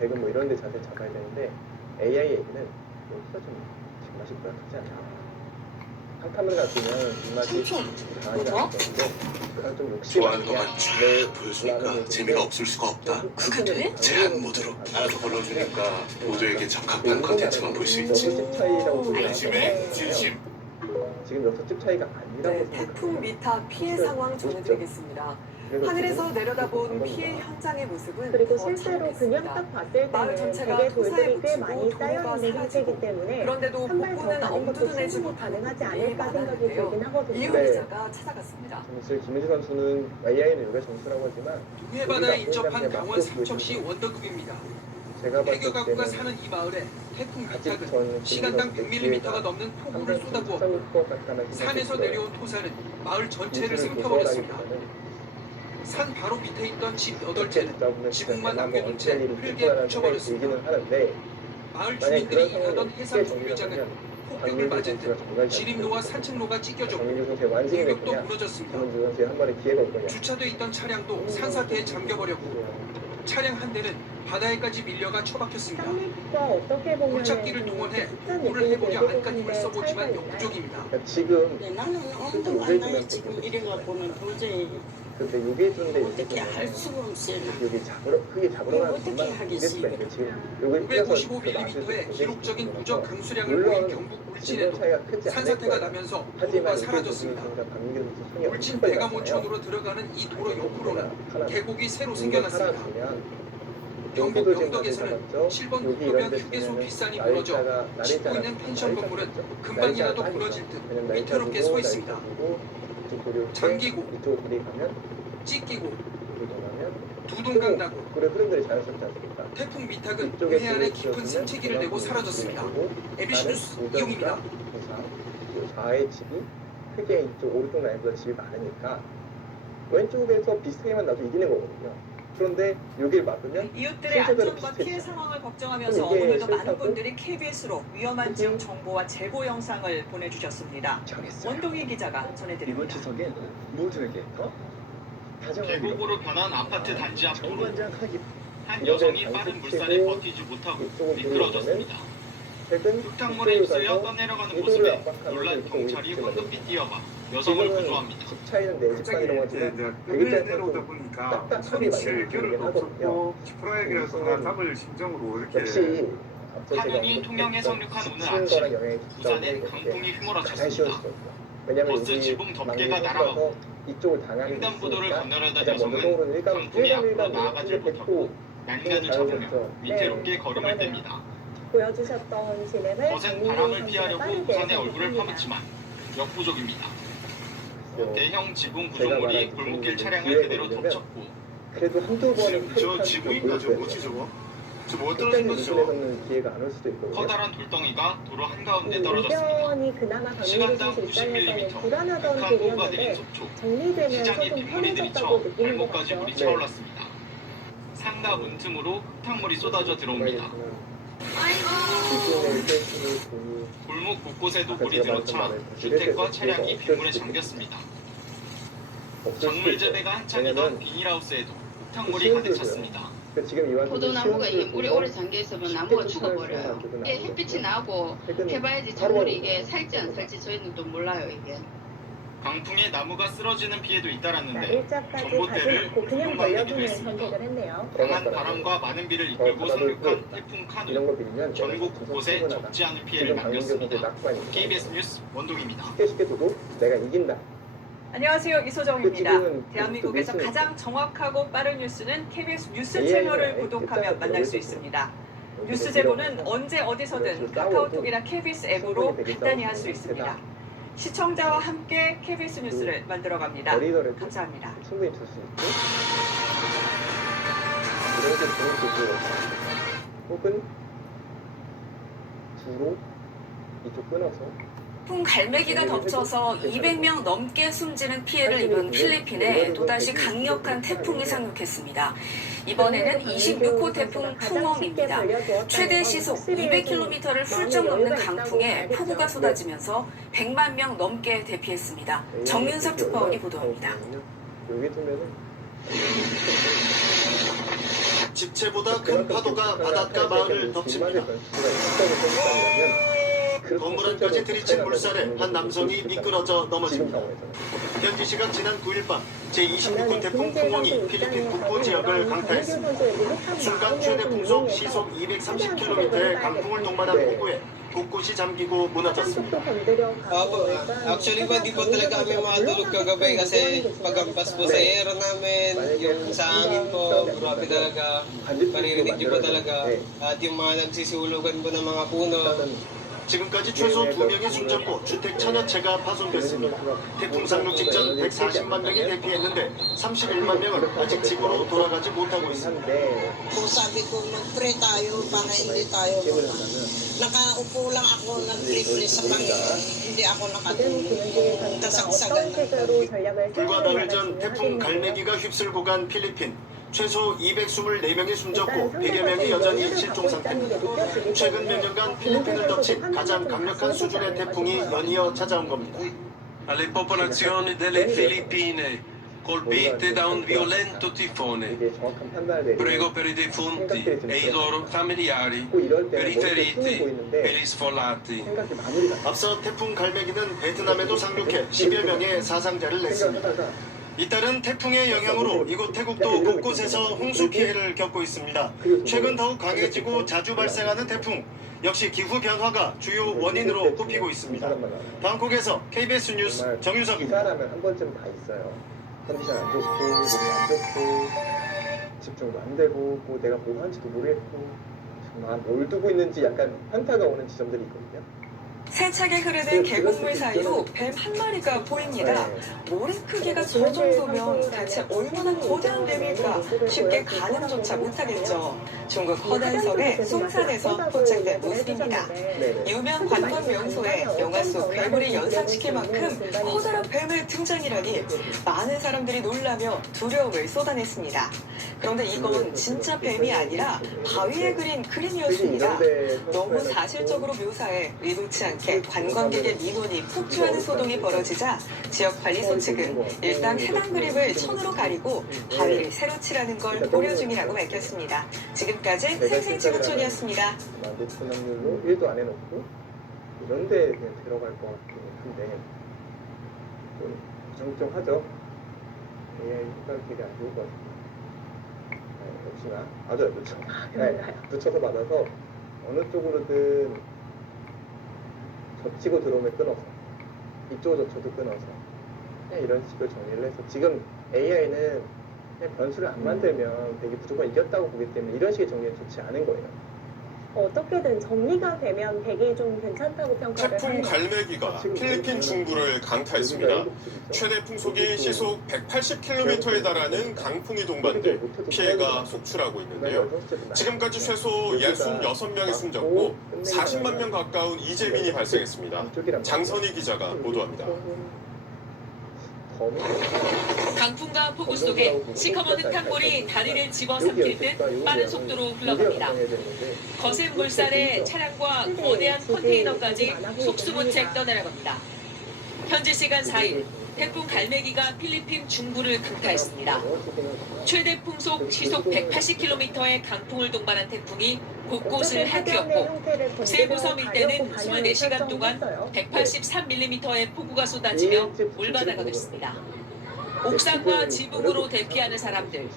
백은 뭐 이런 데 자세 잡아야 되는데 AI 얘기는 여기서 좀 뒷맛이 불안하지 않나. 한탐을 가지면 뒷맛이 강하지 않기 때문에 그런 좀 욕심이 좋아하는 것만 쫙 보여주니까 재미가 없을 수가 없다. 그게 돼? 제한 모드로 알아서 걸러주니까 모두에게 적합한 컨텐츠만 볼 수 있지. 6집 차이라고 안심해 진심. 지금 6집 차이가 아니라고 태풍 미타 피해 상황 전해드리겠습니다. 하늘에서 내려다본 피해 현장의 모습은 그리고 실제로 그냥 딱 봤을 마을 때는 전체가 대게 토사에 돌들이 꽤 묻히고 많이 도로가 쌓여있는 상태이기 사라지고 때문에 그런데도 한 발 더 복구는 가는 것도 엄두도 내지 충분히 못하는 가능하지 곳들이 않을까 생각이 들긴 많았는데요. 하거든요. 이유 기자가 찾아갔습니다. 사실 김민지 선수는 AI는 요가 점수라고 하지만 동해바다에 인접한 강원 삼척시 원더급입니다. 100여 가구가 사는 이 마을에 태풍 미탁은 시간당 100mm가 넘는 폭우를 쏟아부었고 산에서 내려온 토사는 마을 전체를 삼켜버렸습니다. 산 바로 밑에 있던 집 8채는 지붕만 남겨둔 채 흙에 묻혀버렸습니다. 마을 만약 주민들이 그런 일하던 상황이 해상 쉽게 정류장은 정리되면 폭격을 맞은 듯 정리가 진입로와 산책로가 찢겨졌고 정민규 선수의 완승이 공격도 됐느냐, 무너졌습니다. 김은주 선수의 한 번의 기회가 올 거냐. 주차돼 있던 차량도 산사태에 잠겨버렸고 차량 한 대는 바다에까지 밀려가 처박혔습니다. 쌍립과 어떻게 보면 굴착기를 동원해 복구를 해보려 안간 힘을 써보지만 역부족입니다. 그러니까 지금 네, 나는 엄두가 안 나요. 지금 이래갖고는 도저히 근데 요게 준데 어떻게 할 수가 없어요. 여기 잡으러 크게 잡으러 가는 어떻게 것만 하겠어요. 이랬을 거예요. 지금 요걸 뛰어서 555mm의 기록적인 부적 강수량을 보인 경북 울진에도 산사태가 나면서 도로가 사라졌습니다. 울진 배가모천으로 들어가는 이 도로 옆으로는 계곡이 새로 생겨났습니다. 경북 영덕에서는 7번 국도변 휴게소 뒷산이 무너져 짓고 있는 펜션 건물은 금방이라도 무너질 듯 위태롭게 서 있습니다. 잠기고 찢기고 두동강 나고 그래 흐름들이 자연스럽지 않습니까? 태풍 미탁은 해안에 깊은 생채기를 내고 사라졌습니다. MBC 뉴스 이용입니다. 좌의 집이 크게 이쪽 오른쪽 라인보다 집이 많으니까 왼쪽에서 비슷하게만 나도 이기는 거거든요. 그런데 여길 막으면 이웃들의 안전과 피해 상황을 걱정하면서 오늘도 많은 분들이 KBS로 위험한 지역 정보와 제보 영상을 보내주셨습니다. 원동희 기자가 전해드립니다. 이번 추석엔 모두에게 더 계곡으로 변한 아파트 단지 앞 도로. 한 여성이 빠른 물살에 버티지 못하고 미끄러졌습니다. 흙탕물에 휩쓸려 떠내려가는 모습에 놀란 경찰이 황급히 뛰어가 여성을 구조합니다. 집 차이는 내 집안이라고 하지만 되게 내려오다 보니까 소리칠 겨를도 없었고 프로에게서 답을 심정으로 이렇게 역시 한운이 통영에 상륙한 오늘 아침 부산엔 강풍이 휘몰아쳤습니다. 버스 지붕 덮개가 날아가고 횡단보도를 건너려던 여성은 강풍이 앞으로 나아가지 못하고 난간을 잡으며 위태롭게 걸음을 뗍니다. 보여주셨던 진행을 거센 바람을 피하려고 우산에 얼굴을 파묻지만 역부족입니다. 대형 지붕 구조물이 골목길 차량을 그대로 덮쳤고 그래도 한두 번은 저 지붕인가 저 뭐지 저거? 저 뭐 떨어진 거지 저거? 기회가 안 올 수도 있거든요. 커다란 돌덩이가 도로 한가운데 떨어졌습니다. 시간당 90mm, 극한 호우가 내린 속초, 시장이 빗물이 들이쳐 발목까지 물이 차올랐습니다. 상나 문틈으로 흙탕물이 쏟아져 들어옵니다. 골목 곳곳에도 물이 들어차 주택과 차량이 빗물에 잠겼습니다. 작물 재배가 한창이던 비닐하우스에도 흙탕물이 가득 찼습니다. 포도나무가 이게 물에 오래 잠겨 있으면 나무가 죽어버려요. 이게 햇빛이 나고 해봐야지 작물이 이게 살지 안 살지 저희는 또 몰라요 이게. 강풍에 나무가 쓰러지는 피해도 잇따랐는데 전봇대를 동방되기도 했습니다. 강한 바람과 많은 비를 이끌고 상륙한 태풍 카누. 전국 곳곳에 적지 않은 피해를 남겼습니다. KBS 뉴스 원동입니다. 쉽게 둬도 내가 이긴다. 안녕하세요. 이소정입니다. 대한민국에서 가장 정확하고 빠른 뉴스는 KBS 뉴스 채널을 구독하면 만날 수 있습니다. 뉴스 제보는 언제 어디서든 카카오톡이나 KBS 앱으로 간단히 할 수 있습니다. 시청자와 함께 KBS 뉴스를 만들어갑니다. 감사합니다. 충분히 줄 수 있고 이렇게 좋은 소식을 혹은 주로 이쪽 끊어서 태풍 갈매기가 덮쳐서 200명 넘게 숨지는 피해를 입은 필리핀에 또다시 강력한 태풍이 상륙했습니다. 이번에는 26호 태풍 풍엉입니다. 최대 시속 200km를 훌쩍 넘는 강풍에 폭우가 쏟아지면서 100만 명 넘게 대피했습니다. 정윤석 특파원이 보도합니다. 집채보다 큰 파도가 바닷가 마을을 덮칩니다. 건물 안까지 들이친 물살에 한 남성이 미끄러져 넘어집니다. 현지 시각 지난 9일 밤 제26호 태풍 풍엉이 필리핀 북부 지역을 강타했습니다. 순간 최대 풍속 시속 230km의 강풍을 동반한 폭우에 곳곳이 잠기고 무너졌습니다. Actually po, di po talaga kami makatulog kagabi kasi pagkampas po sa air namin, yung sa hangin po, grabe talaga. Maririnig niyo po talaga. At yung mga nagsisiulugan po ng mga puno. 지금까지 최소 2명이 숨졌고 주택 천여 채가 파손됐습니다. 태풍 상륙 직전 140만 명이 대피했는데 31만 명은 아직 집으로 돌아가지 못하고 있습니다. Kung sabi ko mag-pray tayo para hindi tayo nakaupo lang ako nag-pray sa Panginoon. Hindi ako nakatulog. Kasagsagan ng 불과 나흘 전 태풍 갈매기가 휩쓸고 간 필리핀. 최소 224명이 숨졌고 100여 명이 여전히 실종 상태입니다. 최근 몇 년간 필리핀을 덮친 가장 강력한 수준의 태풍이 연이어 찾아온 겁니다. Alle popolazioni delle Filippine colpite da un violento tifone. Prego per i defunti e i loro familiari, per i feriti e gli sfollati. 앞서 태풍 갈매기는 베트남에도 상륙해 10여 명의 사상자를 냈습니다. 잇따른 태풍의 영향으로 이곳 태국도 곳곳에서 홍수 피해를 겪고 있습니다. 최근 더욱 강해지고 자주 발생하는 태풍, 역시 기후 변화가 주요 원인으로 꼽히고 있습니다. 방콕에서 KBS 뉴스 정유석입니다. 기사라면 한 번쯤 다 있어요. 컨디션 안 좋고, 몸이 안 좋고, 집중도 안 되고, 뭐 내가 뭐 하는지도 모르겠고, 정말 뭘 두고 있는지 약간 현타가 오는 지점들이 있거든요. 세차게 흐르는 계곡물 사이로 뱀 한 마리가 보입니다. 모래 크기가 저 정도면 대체 얼마나 거대한 뱀일까 쉽게 가늠조차 못하겠죠. 중국 허난성의 숭산에서 포착된 모습입니다. 유명 관광 명소에 영화 속 괴물이 연상시킬 만큼 커다란 뱀의 등장이라니 많은 사람들이 놀라며 두려움을 쏟아냈습니다. 그런데 이건 진짜 뱀이 아니라 바위에 그린 그림이었습니다. 너무 사실적으로 묘사해 의도치 않게 관광객의 민원이 폭주하는 소동이 벌어지자 지역관리소 측은 일단 해당 그림을 천으로 가리고 바위를 새로 칠하는 걸 고려 중이라고 밝혔습니다. 지금까지 생생지구촌이었습니다. 높은 확률로 1도 안 해놓고 이런 데 그냥 들어갈 것 같긴 한데 좀 부정하죠. AI 효과기가 안 좋을 것 같아요. 역시나 맞아요. 붙여서 받아서 어느 쪽으로든 겹치고 들어오면 끊어서 이쪽으로 겹쳐도 끊어서 그냥 이런 식으로 정리를 해서 지금 AI는 그냥 변수를 안 만들면 되게 무조건 이겼다고 보기 때문에 이런 식의 정리는 좋지 않은 거예요. 어떻게든 정리가 되면 되게 좀 괜찮다고 평가를 태풍 하네요. 갈매기가 필리핀 중부를 강타했습니다. 최대 풍속이 시속 180km에 달하는 강풍이 동반돼 피해가 속출하고 있는데요. 지금까지 최소 66명이 숨졌고 40만 명 가까운 이재민이 발생했습니다. 장선희 기자가 보도합니다. 강풍과 폭우 속에 시커먼 흙탕물이 다리를 집어삼킬 듯 빠른 속도로 흘러갑니다. 거센 물살에 차량과 거대한 컨테이너까지 속수무책 떠내려갑니다. 현지 시간 4일 태풍 갈매기가 필리핀 중부를 강타했습니다. 최대 풍속 시속 180km의 강풍을 동반한 태풍이 곳곳을 핥히었고 세부섬 일대는 24시간 동안 183mm의 폭우가 쏟아지며 물바다가 됐습니다. 옥상과 지붕으로 대피하는 사람들,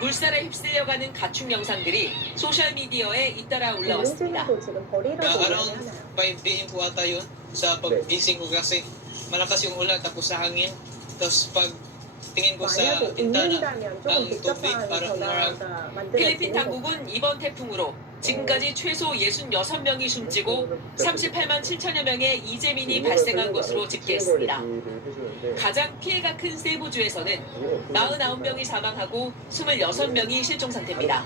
물살에 휩쓸려가는 가축 영상들이 소셜미디어에 잇따라 올라왔습니다. Around 5 p.m. po ata yun. Sa paggising ko kasi malakas yung ulan tapos sa hangin. Tapos pag tingin ko sa bintana, ang tubig parang 필리핀 당국은 이번 태풍으로 지금까지 최소 66명이 숨지고 38만 7천여 명의 이재민이 발생한 것으로 집계했습니다. 가장 피해가 큰 세부주에서는 49명이 사망하고 26명이 실종 상태입니다.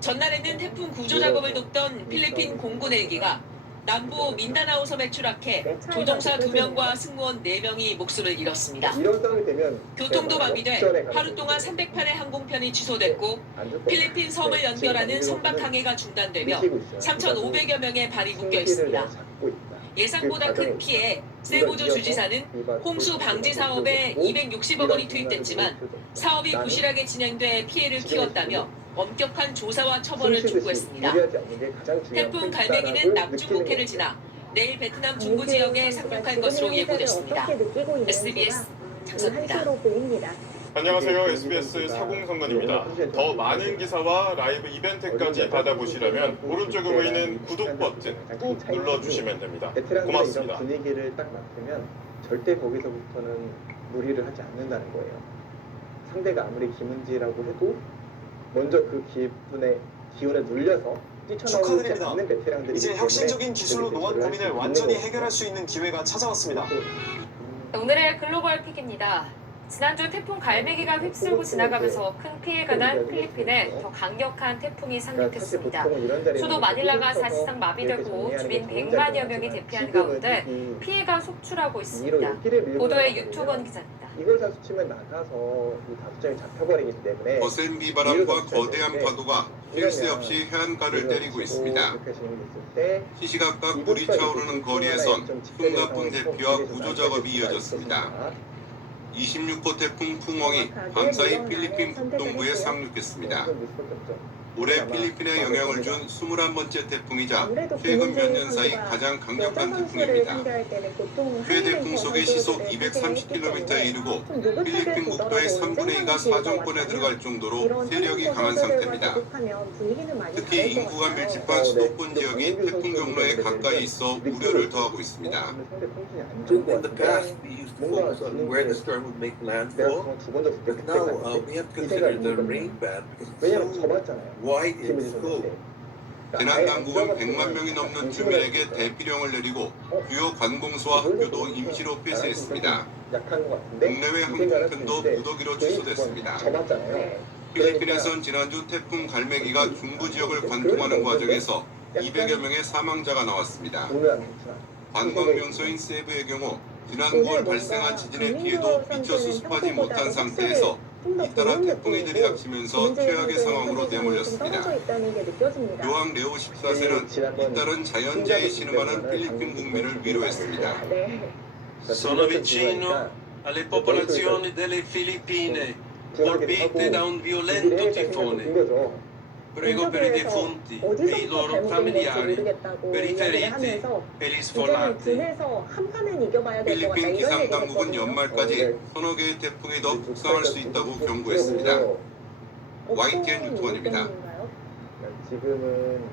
전날에는 태풍 구조 작업을 돕던 필리핀 공군 헬기가 남부 민다나오 섬에 추락해 조종사 2명과 승무원 4명이 목숨을 잃었습니다. 교통도 마비돼 하루 동안 308의 항공편이 취소됐고 필리핀 섬을 연결하는 선박 항해가 중단되며 3,500여 명의 발이 묶여 있습니다. 예상보다 큰 피해 세부주 주지사는 홍수 방지 사업에 260억 원이 투입됐지만 사업이 부실하게 진행돼 피해를 키웠다며 엄격한 조사와 처벌을 촉구했습니다. 태풍 갈매기는 남중국해를 지나 내일 베트남 중부 지역에 상륙할 것으로 예고됐습니다. SBS 장선입니다. 안녕하세요. SBS 사공선관입니다. 더 많은 기사와 라이브 이벤트까지 받아보시려면 오른쪽에 보이는 구독 버튼 꾹 눌러주시면 됩니다. 고맙습니다. 분위기를 딱 맡으면 절대 거기서부터는 무리를 하지 않는다는 거예요. 상대가 아무리 김은지라고 해도 먼저 그 기운에 눌려서 뛰쳐나오지 않는 베테랑들이 이제 혁신적인 기술로 노안 고민을 완전히 해결할 수 있는 기회가 찾아왔습니다. 오늘의 글로벌 픽입니다. 지난주 태풍 갈매기가 휩쓸고 지나가면서 큰 피해가 난 필리핀에 더 강력한 태풍이 상륙했습니다. 수도 마닐라가 사실상 마비되고 주민 100만여 명이 대피한 가운데 피해가 속출하고 있습니다. 보도에 유튜번 기자입니다. 이걸 사수치면 나가서 이 다수점이 잡혀버리기 때문에 거센 비바람과 거대한 파도가 쉴 새 없이 해안가를 때리고 있습니다. 시시각각 물이 차오르는 거리에선 숨가쁜 대피와 구조 작업이 이어졌습니다. 26호 태풍 풍엉이 밤사이 필리핀 북동부에 상륙했습니다. 올해 필리핀에 영향을 준 21번째 태풍이자 최근 몇 년 사이 가장 강력한 태풍입니다. 최대 풍속이 시속 230km에 이르고 필리핀 국토의 3분의 2가 사정권에 들어갈 정도로 세력이 강한 상태입니다. 특히 인구가 밀집한 수도권 지역이 태풍 경로에 가까이 있어 우려를 더하고 있습니다. In the past, we used to focus on where the storm would make landfall, but now we have to consider the rain band because it's so wide in scope. 재난 당국은 100만 명이 넘는 주민에게 대피령을 내리고 주요 관공서와 학교도 임시로 폐쇄했습니다. 국내외 항공편도 무더기로 취소됐습니다. 필리핀에선 지난주 태풍 갈매기가 중부 지역을 관통하는 과정에서 200여 명의 사망자가 나왔습니다. 관광 명소인 세부의 경우 지난 9월 발생한 지진의 피해도 미처 수습하지 못한 상태에서 잇따라 태풍이 들이닥치면서 최악의 상황으로 내몰렸습니다. 요항 레오 14세는 잇따른 자연재해에 신음하는 필리핀 국민을 위로했습니다. Sono vicino alle popolazioni delle Filippine colpite da un violento tifone. Prego per i defunti e i loro familiari, per i feriti e gli sfollati. 필리핀 기상당국은 연말까지 서너 개의 태풍이 더 북상할 수 있다고 경고했습니다. YTN 유튜원입니다. 지금은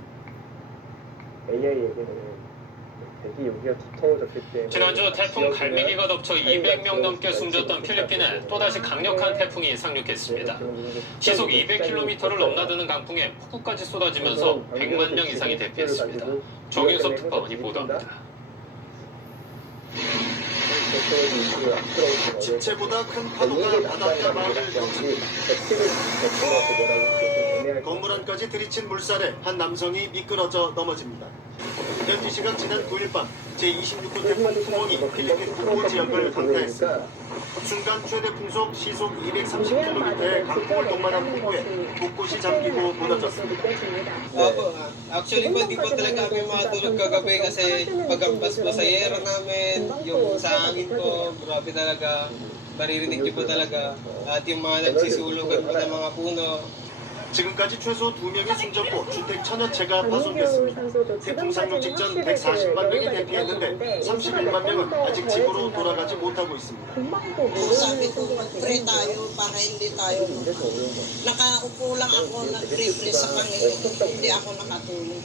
AI에게는 대기 용기가 두터워졌기 때문에 지난주 태풍 갈매기가 덮쳐 200명 넘게 숨졌던 필리핀에 또다시 강력한 태풍이 상륙했습니다. 시속 200km를 넘나드는 강풍에 폭우까지 쏟아지면서 100만 명 이상이 대피했습니다. 정윤섭 특파원이 보도합니다. 집채보다 큰 파도가 바닷가 마을을 덮칩니다. 건물 안까지 들이친 물살에 한 남성이 미끄러져 넘어집니다. 현지 시각 지난 9일 밤 제26호 태풍 풍엉이 필리핀 북부 지역을 강타했습니다. 순간 최대 풍속 시속 230km의 강풍을 동반한 폭우에 곳곳이 잠기고 무너졌습니다. Actually po, di po talaga kami makatulog kagabi kasi pagkampas po sa yero namin, yung sa hangin po, grabe talaga. Maririnig niyo po talaga. At yung mga nagsisulugan po ng mga puno. 지금까지 최소 2명이 숨졌고 주택 1000여 채가 파손됐습니다. 태풍 상륙 직전 140만 명이 대피했는데 31만 명은 아직 집으로 돌아가지 못하고 있습니다. Sabi ko, pray tayo para hindi tayo. Nakaupo lang ako, nag-refresh sa Panginoon. Hindi ako nakatulog.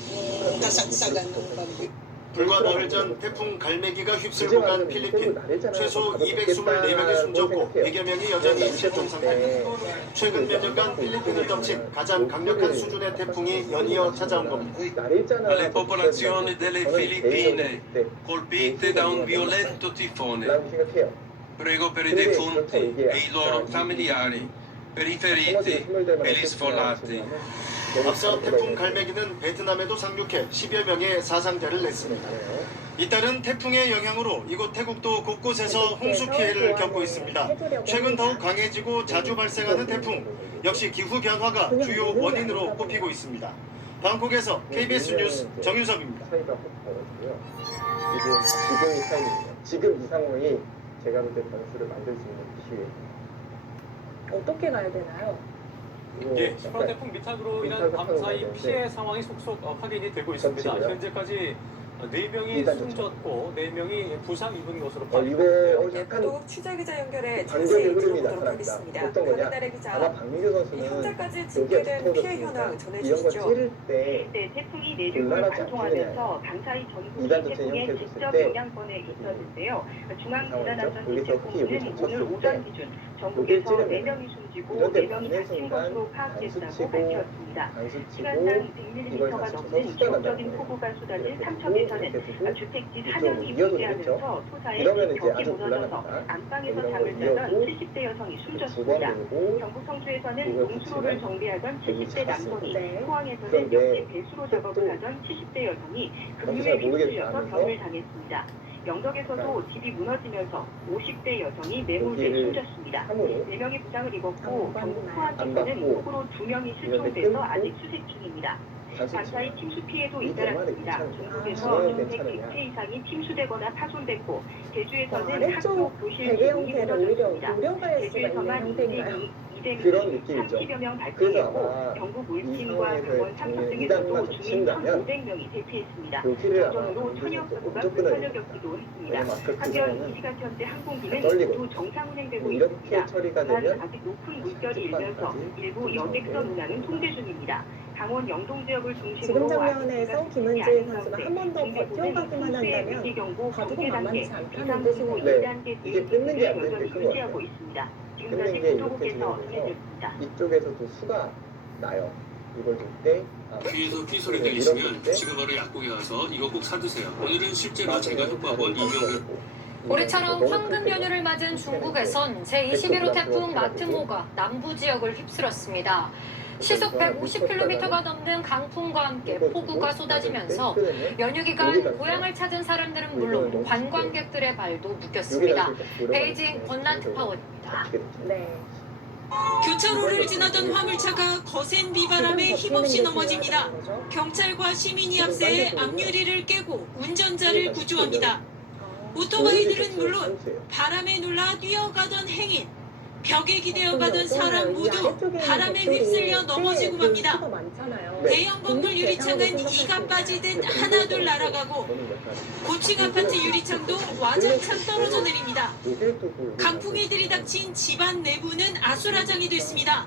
Yung kasagsagan ng bagyo. 불과 나흘 전 태풍 갈매기가 휩쓸고 간 필리핀 최소 224명이 숨졌고 100여 명이 여전히 실종 상태입니다. 최근 몇 년간 필리핀을 덮친 가장 강력한 수준의 태풍이 연이어 찾아온 겁니다. Alle popolazioni delle Filippine colpite da un violento tifone. Prego per i defunti e i loro familiari, per i feriti e gli sfollati. 앞서 태풍 갈매기는 베트남에도 상륙해 10여 명의 사상자를 냈습니다. 잇따른 태풍의 영향으로 이곳 태국도 곳곳에서 홍수 피해를 겪고 있습니다. 최근 더욱 강해지고 자주 발생하는 태풍, 역시 기후 변화가 주요 원인으로 꼽히고 있습니다. 방콕에서 KBS 뉴스 정유섭입니다. 지금이 타임입니다. 지금 이 상황이 제가 볼 때 변수를 만들 수 있는 기회입니다. 어떻게 가야 되나요? 예, 시프라 태풍 미탁으로 인한 밤사이 피해 상황이 속속 확인이 되고 있습니다. 현재까지 4명이 숨졌고 4명이 부상 입은 것으로 파악됩니다. 또 취재 기자 연결해 자세히 들어보도록 하겠습니다. 강은나래 기자, 현재까지 집계된 피해 현황 전해주시죠. 네, 태풍이 내륙을 관통하면서 밤사이 전국이 태풍의 직접 영향권에 있었는데요. 중앙재난안전대책본부는 오늘 오전 기준 전국에서 4명이 숨지고 이뤄지고 4명이 다친 것으로 파악됐다고 밝혔습니다. 시간당 100mm가 넘는 기록적인 폭우가 쏟아진 삼척에서는 주택지 4년이 분재하면서 토사에 벽이 무너져서 안방에서 잠을 자던 70대 여성이 숨졌습니다. 경북 성주에서는 농수로를 정비하던 70대 남성이, 포항에서는 옆집 배수로 작업을 하던 70대 여성이 급류에 휩쓸려서 병을 당했습니다. 영덕에서도 집이 무너지면서 50대 여성이 매몰돼 숨졌습니다. 4명이 부상을 입었고 경북 포항에서는 폭우로 2명이 실종돼서 아직 수색 중입니다. 반사이 침수 피해도 잇따랐습니다. 중국에서 주택 100채 이상이 침수되거나 파손됐고 제주에서는 학교, 교실 등이 무너졌습니다. 제주에서만 그런 느낌이죠. 30여 명 발생했고 경북 울진과 강원 삼척 등에서도 주민 1,500명이 대피했습니다. 전전으로 천여 사고가 불편을 겪기도 했습니다. 한편 24시간 현재 항공기는 모두 정상 운행되고 있습니다. 다만 아직 높은 물결이 일면서 일부 여객선 운항은 통제 중입니다. 강원 영동 지역을 중심으로 지금 장면에서 김은지 선수가 한 번 더 버텨가기만 한다면 바둑은 만만치 않다는 뜻이네요. 이게 끊는 게 안 되는데 그거 유지하고 있습니다. 끊는 게 이렇게 되면서 이쪽에서도 수가 나요. 이걸 줄 때 귀에서 피 소리 들리시면 지금 바로 약국에 가서 이거 꼭 사드세요. 오늘은 실제로 제가 효과본 이명을 올해처럼 황금 연휴를 맞은 중국에선 제21호 태풍 마트모가 남부 지역을 휩쓸었습니다. 시속 150km가 넘는 강풍과 함께 폭우가 쏟아지면서 연휴 기간 고향을 찾은 사람들은 물론 관광객들의 발도 묶였습니다. 베이징 권난 특파원입니다. 교차로를 지나던 화물차가 거센 비바람에 힘없이 넘어집니다. 경찰과 시민이 앞세해 앞유리를 깨고 운전자를 구조합니다. 오토바이들은 물론 바람에 놀라 뛰어가던 행인, 벽에 기대어 가던 사람 모두 바람에 휩쓸려 넘어지고 맙니다. 대형 건물 유리창은 이가 빠지듯 하나둘 날아가고 고층 아파트 유리창도 와장창 떨어져 내립니다. 강풍이 들이닥친 집안 내부는 아수라장이 됐습니다.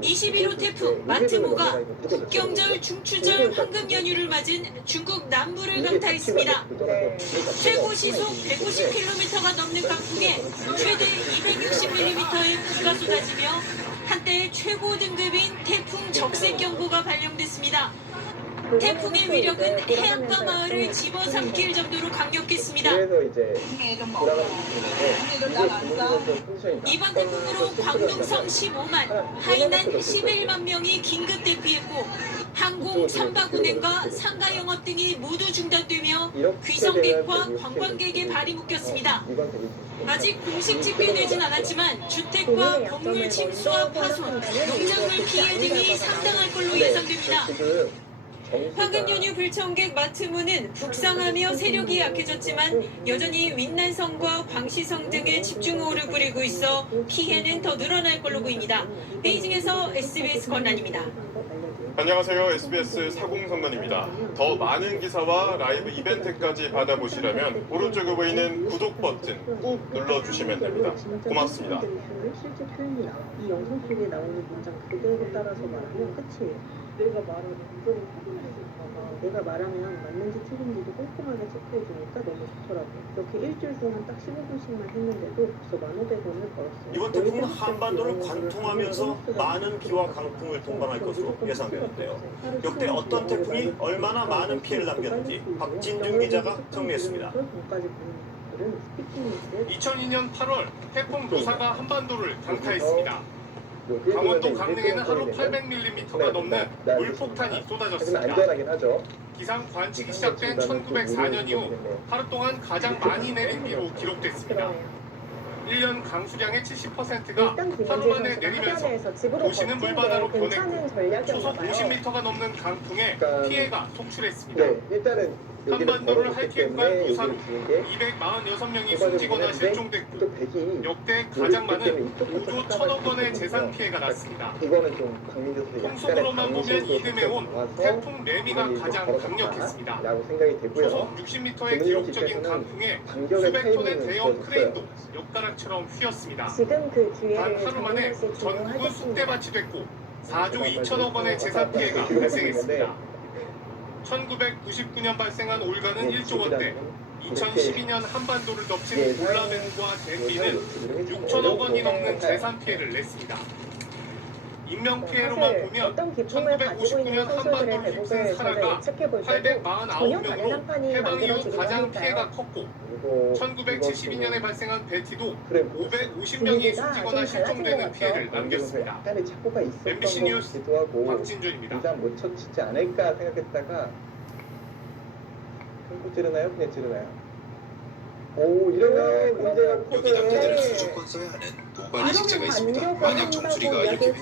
21호 태풍 마트모가 국경절, 중추절, 황금 연휴를 맞은 중국 남부를 강타했습니다. 최고 시속 150km가 넘는 강풍에 최대 260mm의 비가 쏟아지며 한때 최고 등급인 태풍 적색경보가 발령됐습니다. 태풍의 위력은 해안가 마을을 집어삼킬 정도로 강력했습니다. 이번 태풍으로 광둥성 15만, 하이난 11만 명이 긴급 대피했고 항공, 선박 운행과 상가 영업 등이 모두 중단되며 귀성객과 관광객의 발이 묶였습니다. 아직 공식 집계되진 않았지만 주택과 건물 침수와 파손, 농작물 피해 등이 상당할 걸로 예상됩니다. 황금 연휴 불청객 마트모는 북상하며 세력이 약해졌지만 여전히 윈난성과 광시성 등에 집중호우를 뿌리고 있어 피해는 더 늘어날 걸로 보입니다. 베이징에서 SBS 권란입니다. 안녕하세요. SBS 사공선관입니다. 더 많은 기사와 라이브 이벤트까지 받아보시려면 오른쪽에 보이는 구독 버튼 꾹 눌러주시면 됩니다. 고맙습니다. 실제 표현이야. 이 영상 속에 나오는 문장 그대로 따라서 말하면 끝이에요. 내가 말하면 맞는지 틀린지도 꼼꼼하게 체크해주니까 너무 좋더라고. 이렇게 일주일 동안 딱 15분씩만 했는데도 벌써 1,500원을 벌었어요. 이번 태풍은 한반도를 관통하면서 많은 비와 강풍을 동반할 것으로 예상되는데요. 역대 어떤 태풍이 얼마나 많은 피해를 남겼는지 박진중 기자가 정리했습니다. 2002년 8월 태풍 노사가 한반도를 강타했습니다. 강원도 강릉에는 하루 800mm가 넘는 물폭탄이 쏟아졌습니다. 기상 관측이 시작된 1904년 이후 하루 동안 가장 많이 내린 비로 기록됐습니다. 1년 강수량의 70%가 하루 만에 내리면서 도시는 물바다로 변했고 초속 50m가 넘는 강풍에 피해가 속출했습니다. 한반도를 할퀴과 부산 246명이 숨지거나 실종됐고 역대 가장 많은 5조 1천억 원의 재산 피해가 났습니다. 풍속으로만 보면 이듬해온 태풍 레미가 가장 강력했습니다. 초속 60m의 기록적인 강풍에 수백 톤의 대형 크레인도 엿가락처럼 휘었습니다. 단 하루 만에 전국은 쑥대밭이 됐고 4조 2천억 원의 재산 피해가 발생했습니다. 1999년 발생한 올가는 1조 원대, 2012년 한반도를 덮친 올라벤과 대피는 6천억 원이 넘는 재산 피해를 냈습니다. 인명 피해로만 보면 1959년 한반도를 휩쓴 사라가 849명으로 해방 이후 가장 피해가 컸고 1972년에 발생한 베티도 550명이 숨지거나 실종되는 피해를 남겼습니다. MBC 뉴스 박진준입니다. 일단 못 쳐치지 않을까 생각했다가 끊고 찌르나요? 그냥 찌르나요? 오, 이러면 문제가 여기 남자들은 무조건 써야 하는 도발의 직제가 있습니다. 만약 정수리가 이렇게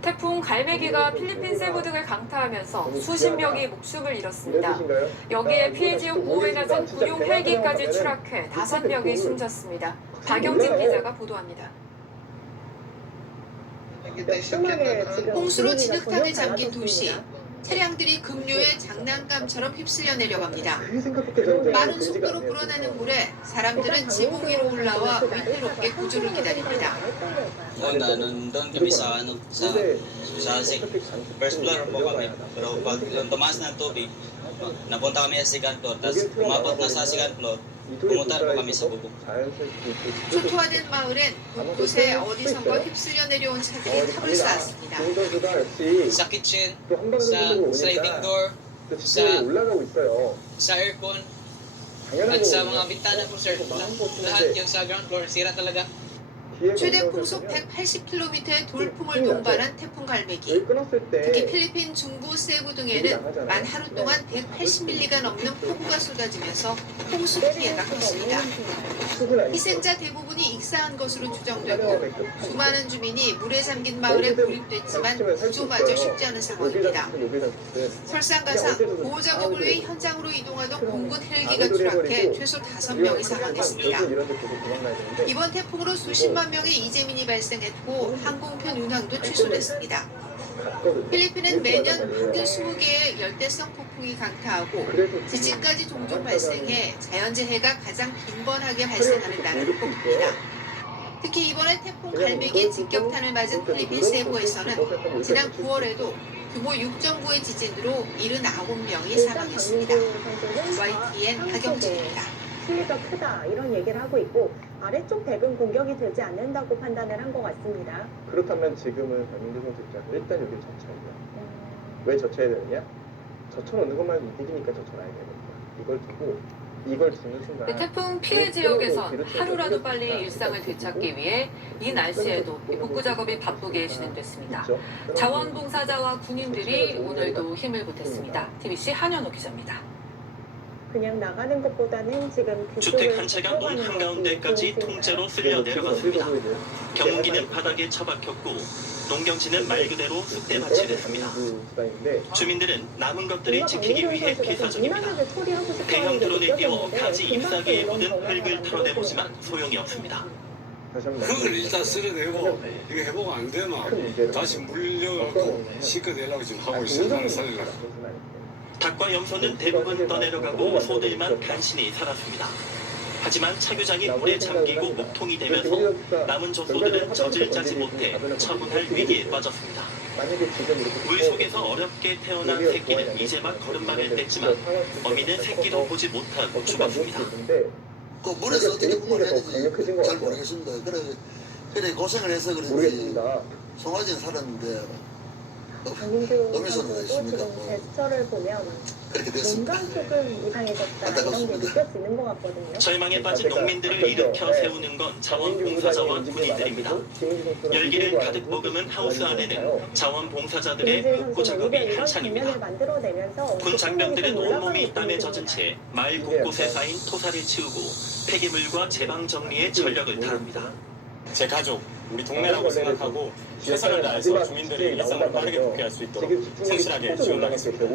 태풍 갈매기가 필리핀 세부 등을 강타하면서 수십 명이 목숨을 잃었습니다. 여기에 피해 지역 보호에 나선 군용 헬기까지 추락해 5명이 숨졌습니다. 박영진 기자가 보도합니다. 홍수로 진흙탕에 잠긴 도시. 차량들이 급류에 장난감처럼 휩쓸려 내려갑니다. 빠른 속도로 불어나는 물에 사람들은 지붕 위로 올라와 위태롭게 구조를 기다립니다. Nandun kami sa first floor po kami. Pero pag tumaas ng tubig, napunta kami sa second floor. Tapos umabot na sa second floor, pumunta po kami sa bubong. 초토화된 마을엔 곳곳에 어디선가 휩쓸려 내려온 차들이 탑을 쌓았습니다. Sa kitchen, sa sliding door, sa aircon, at sa mga bintana po sir, lahat yung sa ground floor, sira talaga. 최대 풍속 180km의 돌풍을 동반한 태풍 갈매기. 특히 필리핀 중부 세부 등에는 만 하루 동안 180mm가 넘는 폭우가 쏟아지면서 홍수 피해가 컸습니다. 희생자 대부분이 익사한 것으로 추정되고 수많은 주민이 물에 잠긴 마을에 고립됐지만 구조마저 쉽지 않은 상황입니다. 설상가상 보호 작업을 위해 현장으로 이동하던 공군 헬기가 추락해 최소 5명이 사망했습니다. 이번 태풍으로 수십만 명의 이재민이 발생했고 항공편 운항도 취소됐습니다. 필리핀은 매년 평균 20개의 열대성 폭풍이 강타하고 지진까지 종종 발생해 자연재해가 가장 빈번하게 발생하는 나라로 꼽힙니다. 특히 이번에 태풍 갈매기 직격탄을 맞은 필리핀 세부에서는 지난 9월에도 규모 6.9의 지진으로 79명이 사망했습니다. YTN 박영진입니다. 피해가 크다 이런 얘기를 하고 있고 아래쪽 댁은 공격이 되지 않는다고 판단을 한 것 같습니다. 그렇다면 지금은 박민규 선수 입장에서 일단 여기 젖혀야 왜 젖혀야 되느냐? 젖혀놓는 것만 이득이니까 젖혀놔야 되는 거야. 이걸 두고 이걸 주는 순간 태풍 피해 지역에선 하루라도 빨리 일상을 되찾기 위해 이 날씨에도 복구 작업이 바쁘게 진행됐습니다. 자원봉사자와 군인들이 오늘도 힘을 보탰습니다. TBC 한현우 기자입니다. 그냥 나가는 것보다는 지금 주택 한 채가 논 한가운데까지 통째로 쓸려 내려갔습니다. 경운기는 바닥에 처박혔고 농경지는 말 그대로 쑥대밭이 됐습니다. 주민들은 남은 것들이 지키기 위해 피사중입니다. 대형 드론을 띄워 가지 잎사귀에 묻은 흙을 털어내보지만 소용이 없습니다. 흙을 일단 쓸어내고 이게 회복 안 되면 다시 물려갖고 씻어내려고 지금 하고 있어요. 나는 살리려고. 닭과 염소는 대부분 떠내려가고 소들만 간신히 살았습니다. 하지만 차규장이 물에 잠기고 목통이 되면서 남은 조소들은 젖을 짜지 못해 처분할 위기에 빠졌습니다. 물 속에서 어렵게 태어난 새끼는 이제 막 걸음마를 뗐지만 어미는 새끼도 보지 못하고 죽었습니다. 그 물에서 어떻게 구분해야 되는지 잘 모르겠습니다. 그래 고생을 해서 그런지 송아지는 살았는데 박민규 선수도 지금 제스처를 보면 뭔가 조금 이상해졌다 이런 게 느껴지는 것 같거든요. 절망에 빠진 농민들을 일으켜 세우는 건 자원봉사자와 군인들입니다. 열기를 가득 머금은 하우스 안에는 자원봉사자들의 복구 작업이 한창입니다. 군 장병들은 온몸이 땀에 젖은 채 마을 곳곳에 쌓인 토사를 치우고 폐기물과 제방 정리에 전력을 다합니다. 제 가족, 우리 동네라고 생각하고 최선을 다해서 주민들이 일상을 빠르게 복귀할 수 있도록 성실하게 지원하겠습니다.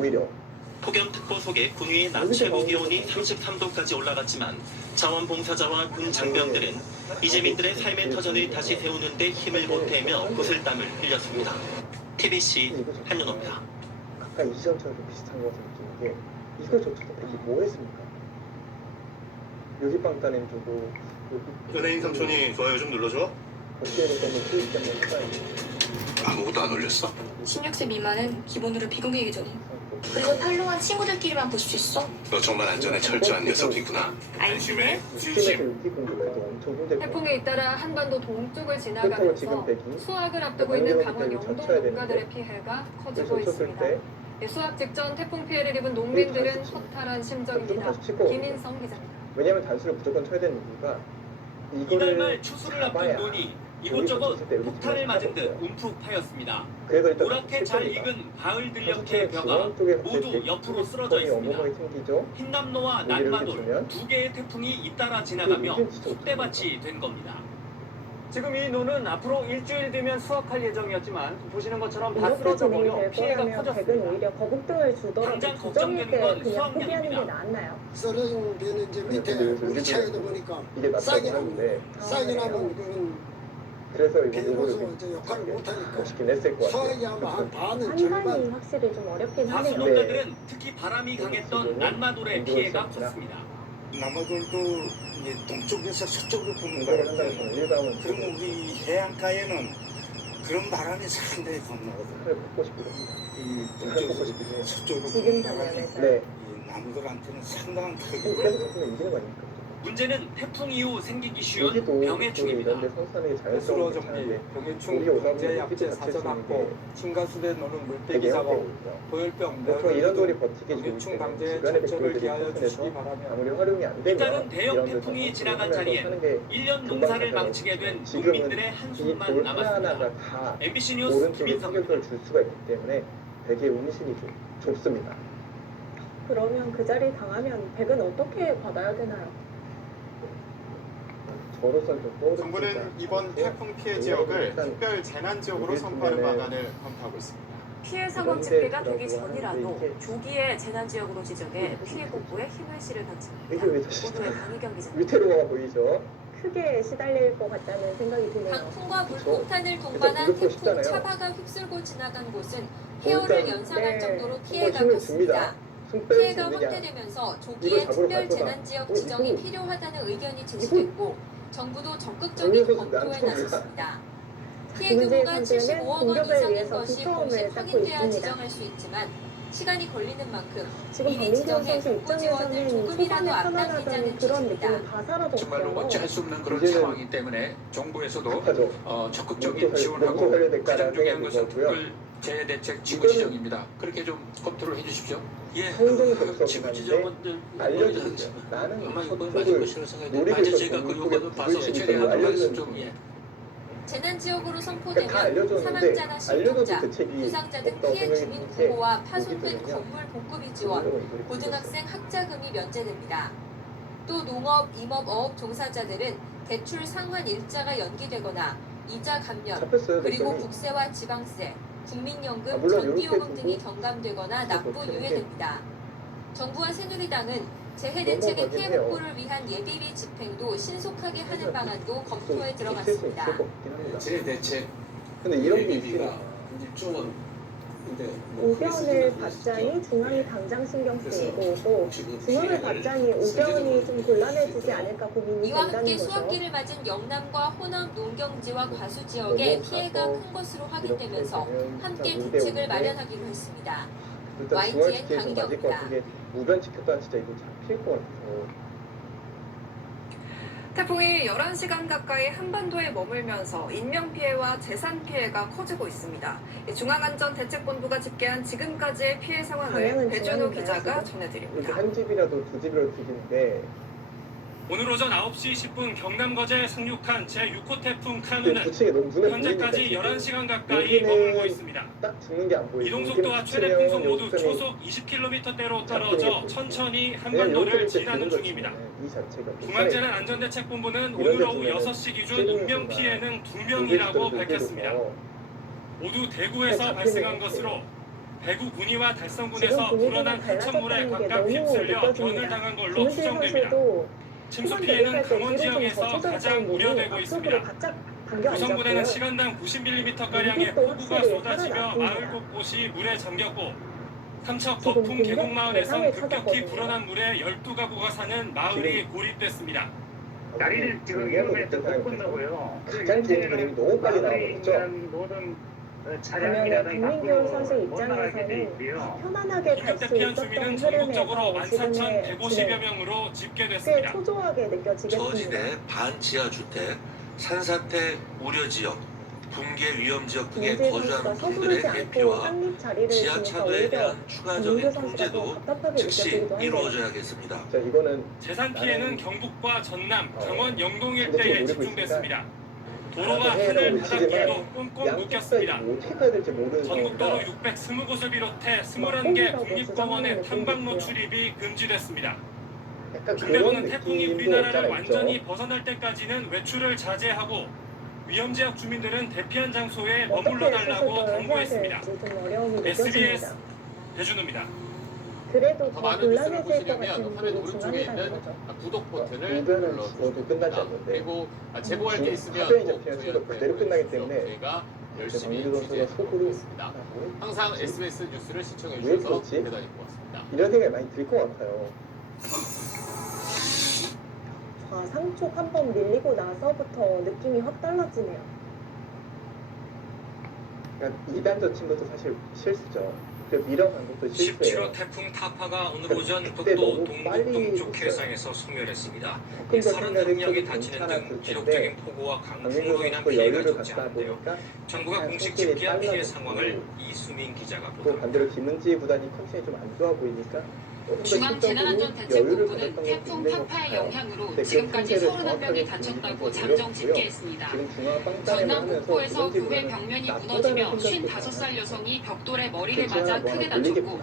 폭염특보 속에 군위의 낮 최고 기온이 33도까지 올라갔지만 자원봉사자와 군 장병들은 이재민들의 삶의 터전을 다시 세우는 데 힘을 보태며 구슬땀을 흘렸습니다. TBC 한윤호입니다. 가까이 이전처럼 비슷한 것 같은 느끼는 게 이거 저쪽에 이게 뭐 했습니까? 여기 빵 따낸 주고 연예인 삼촌이 좋아요 좀 눌러줘. 아무것도 안 올렸어? 16세 미만은 기본으로 비공개 계정이 그리고 탈로한 친구들끼리만 볼 수 있어? 너 정말 안전에 철저한 녀석이구나. 안심해. 태풍에 잇따라 한반도 동쪽을 지나가면서 수확을 앞두고 있는 강원 영동 농가들의 피해가 커지고 있습니다. 수확 직전 태풍 피해를 입은 농민들은 허탈한 심정입니다. 김인성 기자입니다. 왜냐하면 단수를 무조건 쳐야 되는 이유가 이달 말 추수를 앞둔 논이 이곳저곳 폭탄을 맞은 듯 움푹 파였습니다. 노랗게 잘 익은 가을 들녘의 벼가 모두 옆으로 쓰러져 있습니다. 흰남노와 난마돌 두 개의 태풍이 잇따라 지나가며 쑥대밭이 된 겁니다. 지금 이 논은 앞으로 일주일 뒤면 수확할 예정이었지만 보시는 것처럼 다 쓰러져 버려 피해가 커졌습니다. 오히려 거북등을 주더라도 당장 걱정일 때 걱정되는 건 그냥 포기하는 게 수확량입니다. 나았나요? 썰어진 데는 이제 밑에 우리 차에도 보니까 싸게 나오는데 싸게 나면 그건 그래서 배로서 이제 역할을 못하니까 멋있긴 했을 것 같아요. 수확이 아마 한 반은 한반이 절반 확실히 좀 어렵긴 하네요. 과수농가들은 특히 바람이 강했던 난마돌의 피해가 컸습니다. 남아돌도 이제 동쪽에서 서쪽으로 부는 바람인데 그러면 우리 해안가에는 그런 바람이 상당히 겁나거든요. 이 동쪽에서 서쪽으로 부는 바람이 이 나무들한테는 상당한 타격을 문제는 태풍 이후 생기기 쉬운 병해충입니다. 수로 정리, 병해충 방제 약제 사전확보, 침가수대 노는 물빼기 작업, 고열병, 병해충 방제 정책을 기하여 주시기 바라며 잇따른 대형 태풍이 지나간 자리엔 1년 농사를 망치게 된 농민들의 한숨만 남았습니다. MBC 뉴스 김인성입니다. 줄 수가 있기 때문에 되게 운신이 좁습니다. 그러면 그 자리 당하면 백은 어떻게 받아야 되나요? 정부는 이번 태풍 피해 지역을 특별 재난 지역으로 선포하는 방안을 검토하고 있습니다. 피해 상황 집계가 되기 전이라도 조기에 재난지역으로 지정해 피해 복구에 힘을 실을 방침입니다. 오늘의 강희경 기자. 위태로워 보이죠? 크게 시달릴 것 같다는 생각이 드네요. 강풍과 물폭탄을 동반한 태풍 차바가 휩쓸고 지나간 곳은 폐허를 연상할 정도로 피해가 컸습니다. 피해가 확대되면서 조기에 특별 재난지역 지정이 필요하다는 의견이 제시됐고 정부도 적극적인 검토에 나섰습니다. 피해 규모가 75억 원 이상인 것이 공식 확인돼야 지정할 수 있지만 시간이 걸리는 만큼 미리 지정해 복구 지원을 조금이라도 앞당기자는 취지입니다. 정말로 어찌할 수 없는 그런 상황이기 때문에 정부에서도 적극적인 지원하고 가장 중요한 것은 특별 재해대책 지구 지정입니다. 그렇게 좀 검토를 해주십시오. 예, 지구 지정은 알려주세요. 나는 아마 이번 맞을 것이라고 생각해요. 맞아 제가 그 요거는 봐서 최대한 말씀 좀 예. 재난지역으로 선포되면 사망자나 실종자, 부상자 등 피해 주민 보호와 파손된 건물 복구비 지원, 고등학생 학자금이 면제됩니다. 또 농업, 임업, 어업 종사자들은 대출 상환 일자가 연기되거나 이자 감면, 그리고 국세와 지방세, 국민연금, 전기요금 등이 경감되거나 납부 유예됩니다. 정부와 새누리당은 재해대책의 피해 복구를 위한 예비비 집행도 신속하게 하는 방안도 검토에 들어갔습니다. 재해대책 근데 이런 예비비가 일종은 우변을 받자니 중앙이 당장 신경 쓰이고 또 중앙을 받자니 우변이 좀 곤란해지지 않을까 고민이 이와 된다는 함께 거죠. 수확기를 맞은 영남과 호남 농경지와 과수 지역에 피해가 큰 것으로 확인되면서 함께 대책을 마련하기로 했습니다. YTN 강희경입니다. 우변 지켰다 진짜 이거 잡힐 것 같아서. 태풍이 11시간 가까이 한반도에 머물면서 인명피해와 재산피해가 커지고 있습니다. 중앙안전대책본부가 집계한 지금까지의 피해 상황을 배준호 기자가 전해드립니다. 한 집이라도 두 집이라도 죽이는데 오늘 오전 9시 10분 경남거제에 상륙한 제6호 태풍 카누는 현재까지 현재까지 11시간 가까이 머물고 있습니다. 딱 죽는 게 안 보이고 이동속도와 최대 풍속 모두 초속 20km대로 떨어져 천천히 한반도를 지나는 중입니다. 중앙재난안전대책본부는 오늘 오후 6시 기준 인명피해는 2명이라고 밝혔습니다. 모두 대구에서 발생한 것으로 대구 군위와 달성군에서 불어난 하천물에 각각 휩쓸려 변을 당한 걸로 추정됩니다. 침수 피해는 강원 지역에서 가장 우려되고 있습니다. 구성군에는 시간당 90mm가량의 폭우가 쏟아지며 마을 곳곳이 물에 잠겼고 삼척 거풍 계곡마을에선 급격히 불어난 물에 12가구가 사는 마을이 고립됐습니다. 다리를 지금 이용해서 못 건너고요. 가장 좋은 그림이 너무 빨리 나오죠. 모든 그러면 박민규 선수 입장에서는 편안하게 갈 수 대피한 있었던 주민은 전국적으로 흐름에서 지금의 14,150여 명으로 꽤 집계됐습니다. 초조하게 느껴지겠습니다. 저지대 반지하 주택, 산사태 우려 지역, 붕괴 위험 지역 등에 문재인 거주하는 선수가 분들의 서두르지 않고 대피와 상립 자리를 지하 주니까 차도에 오히려 대한 민규 추가적인 선수가 더 통제도 답답하게 즉시 느껴지기도 한데요. 이루어져야겠습니다. 자, 이거는 재산 피해는 경북과 전남, 강원, 영동 근데 일대에 좀 모르고 집중됐습니다. 도로와 해외로 하늘, 미치지만 바닷길도 꽁꽁 묶였습니다. 어떻게 가야 될지 모르는 전국도로 상황이라 620곳을 비롯해 21개 국립공원의 탐방로 출입이 금지됐습니다. 약간 중대부는 그런 태풍이 느낌도 우리나라를 없잖아 완전히 있죠. 벗어날 때까지는 외출을 자제하고 위험 지역 주민들은 대피한 장소에 어떻게 머물러 달라고 수습을 해야 당부했습니다. 될지 좀 어려움이 SBS 느껴집니다. 배준우입니다. 그래도 더 더 많은 뉴스를 곤란해질 것 보시려면 같은 화면 분이 오른쪽에 중간이라는 있는 거죠. 구독 버튼을 이거는 눌러주시면 모두 끝나지 됩니다. 않는데 그리고 제보할 게 있으면 화면이 꼭 잡히는 저희한테 순간 그대로 끝나기 때문에 저희가 열심히 박민규 선수가 취재하도록 속으로 하겠습니다. 항상 SBS 뉴스를 시청해 왜 주셔서 그렇지? 대단히 고맙습니다. 이런 생각이 많이 들 것 같아요. 좌상쪽 한 번 밀리고 나서부터 느낌이 확 달라지네요. 그러니까 2단 젖힌 것도 사실 실수죠. 그 밀어간 것도 실수예요. 17호 태풍 타파가 오늘 오전 그때 북도 너무 동북 빨리 동쪽 했어요. 해상에서 소멸했습니다. 큰 31명이 것들은 다치는 등 괜찮았을 지속적인 텐데 폭우와 강풍으로 박민규 인한 선수 피해가 여유를 적지 갖다 않은데요. 보니까 정부가 약간 공식 손길이 집계한 피해 빨라졌고 상황을 이수민 기자가 또 보도합니다. 반대로 김은지 구단이 컨디션이 좀 안 좋아 보이니까 조금 더 중앙재난안전대책본부는 태풍 타파의 영향으로 지금까지 31명이 다쳤다고 잠정 집계했습니다. 전남 북부에서 교회 벽면이 무너지며 55살 여성이 벽돌에 머리를 맞아 크게 다쳤고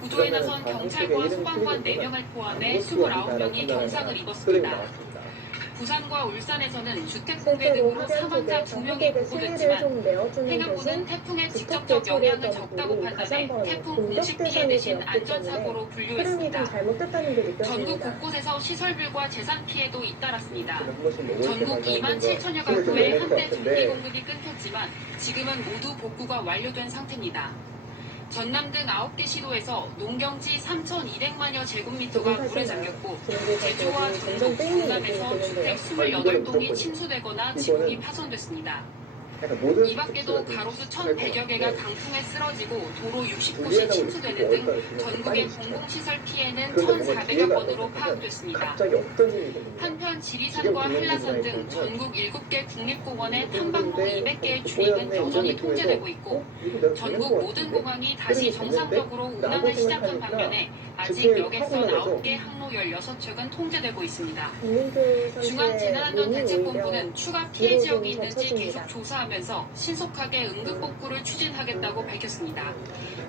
구조에 나선 경찰과 소방관 4명을 포함해 29명이 경상을 입었습니다. 부산과 울산에서는 주택 붕괴 등으로 사망자 2명이 보고됐지만 해경부는 태풍의 직접적 영향은 적다고 판단해 태풍 공식 피해 대신 안전사고로 분류했습니다. 전국 곳곳에서 시설물과 재산 피해도 잇따랐습니다. 전국 2만 7천여 가구에 한때 전기 공급이 끊겼지만 지금은 모두 복구가 완료된 상태입니다. 전남 등 9개 시도에서 농경지 3,200만여 제곱미터가 물에 잠겼고 제주와 전북, 경남에서 주택 28동이 침수되거나 지붕이 파손됐습니다. 이 밖에도 가로수 1,100여 개가 강풍에 쓰러지고 도로 60곳이 침수되는 등 전국의 공공시설 피해는 1,400여 건으로 파악됐습니다. 한편 지리산과 한라산 등 전국 7개 국립공원의 탐방로 200개의 출입은 여전히 통제되고 있고 전국 모든 공항이 다시 정상적으로 운항을 시작한 반면에 아직 역에서 9개 항로 16척은 통제되고 있습니다. 중앙재난안전대책본부는 추가 피해 지역이 있는지 계속 조사하면서 신속하게 응급복구를 추진하겠다고 밝혔습니다.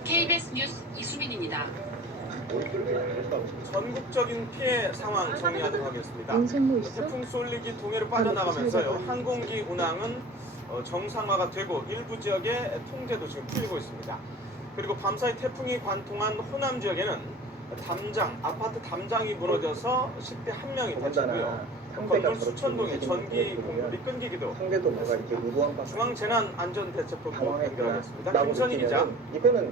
KBS 뉴스 이수민입니다. 전국적인 피해 상황 정리하도록 하겠습니다. 태풍 쏠리기 동해로 빠져나가면서요. 항공기 운항은 정상화가 되고 일부 지역에 통제도 지금 풀리고 있습니다. 그리고 밤사이 태풍이 관통한 호남 지역에는 아파트 담장이 무너져서 10대 1명이 다쳤고요. 건물 수천 동에 전기 공급이 끊기기도. 중앙재난안전대책본부 연결하겠습니다. 김선희 기자.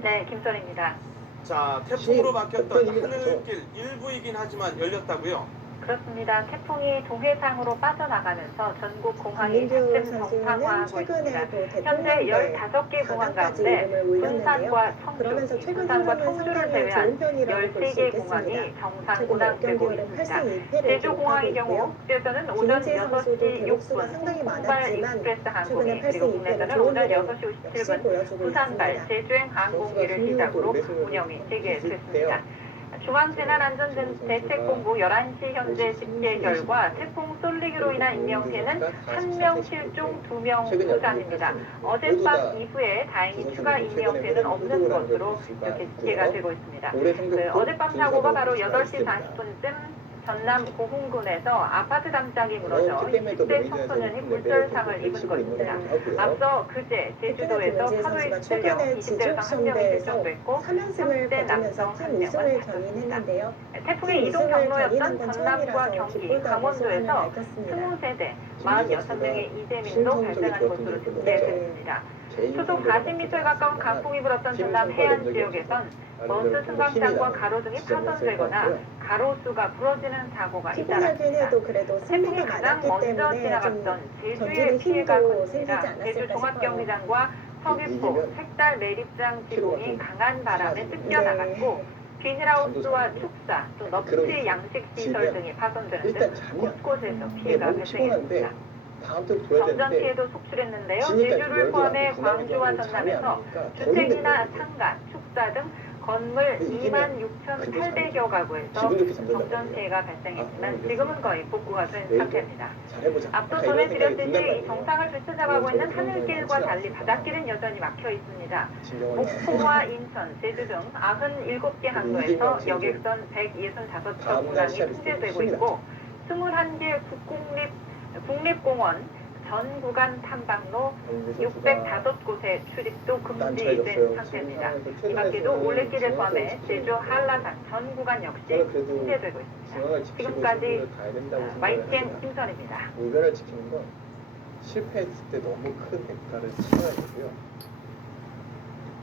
네, 김선희입니다. 자, 태풍으로 막혔던 하늘길 일부이긴 하지만 열렸다고요? 그렇습니다. 태풍이 동해상으로 빠져나가면서 전국 공항이 차츰 정상화하고 있습니다. 현재 15개 공항 가운데 군산과 청주, 부산과 청주를 제외한 13개 공항이 정상 운항되고 있습니다. 제주공항의 경우 국제선은 오전 6시 6분 홍발 익스프레스 항공기 그리고 국내선은 오전 6시 57분 부산발 제주행 항공기를 시작으로 운영이 재개됐습니다. 중앙재난안전대책본부 11시 현재 집계 결과 태풍 쏠리기로 인한 인명피해는 1명 실종 2명 부상입니다. 어젯밤 이후에 다행히 추가 인명피해는 없는 것으로 이렇게 집계가 되고 있습니다. 어젯밤 사고가 바로 8시 40분쯤 전남 고흥군에서 아파트 담장이 무너져 20대 청소년이 골절상을 입은 것입니다. 앞서 그제 제주도에서 파도에 휩쓸려 20대 여성 1명이 실종됐고 30대 남성 1명은 다쳤습니다. 태풍의 이동 경로였던 전남과 경기, 강원도에서 20세대 46명의 이재민도 발생한 것으로 집계됐습니다. 수속 40m에 가까운 강풍이 불었던 전남 해안 지역에선 버스 승강장과 가로등이 파손되거나 가로수가 부러지는 사고가 잇따랐습니다. 태풍이 가장 먼저 지나갔던 제주의 피해가 컸습니다. 제주 종합경기장과 서귀포 색달 매립장 지붕이 강한 바람에 뜯겨나갔고 비닐하우스와 축사, 또 넙치 양식시설 등이 파손되는 등 곳곳에서 피해가 발생했습니다. 정전 피해도 속출했는데요. 제주를 포함해 광주와 전남에서 주택이나 상가, 축사 등 건물 26,800여 가구에서 정전 피해가 발생했지만 지금은 거의 복구가 된 상태입니다. 앞서 전해드렸듯이 이 정상을 되찾아가고 있는 하늘길과 달리 바닷길은 여전히 막혀 있습니다. 목포와 인천, 제주 등 97개 항로에서 여객선 165척 운항이 통제되고 있고 21개 국립공원 전 구간 탐방로 605곳의 출입도 금지된 상태입니다. 이 밖에도 올레길을 포함해 제주 한라산 전 구간 역시 통제되고 있습니다. 지금까지 YTN 김선입니다. 물건을 지키는 건 실패했을 때 너무 큰 대가를 치러야 되고요.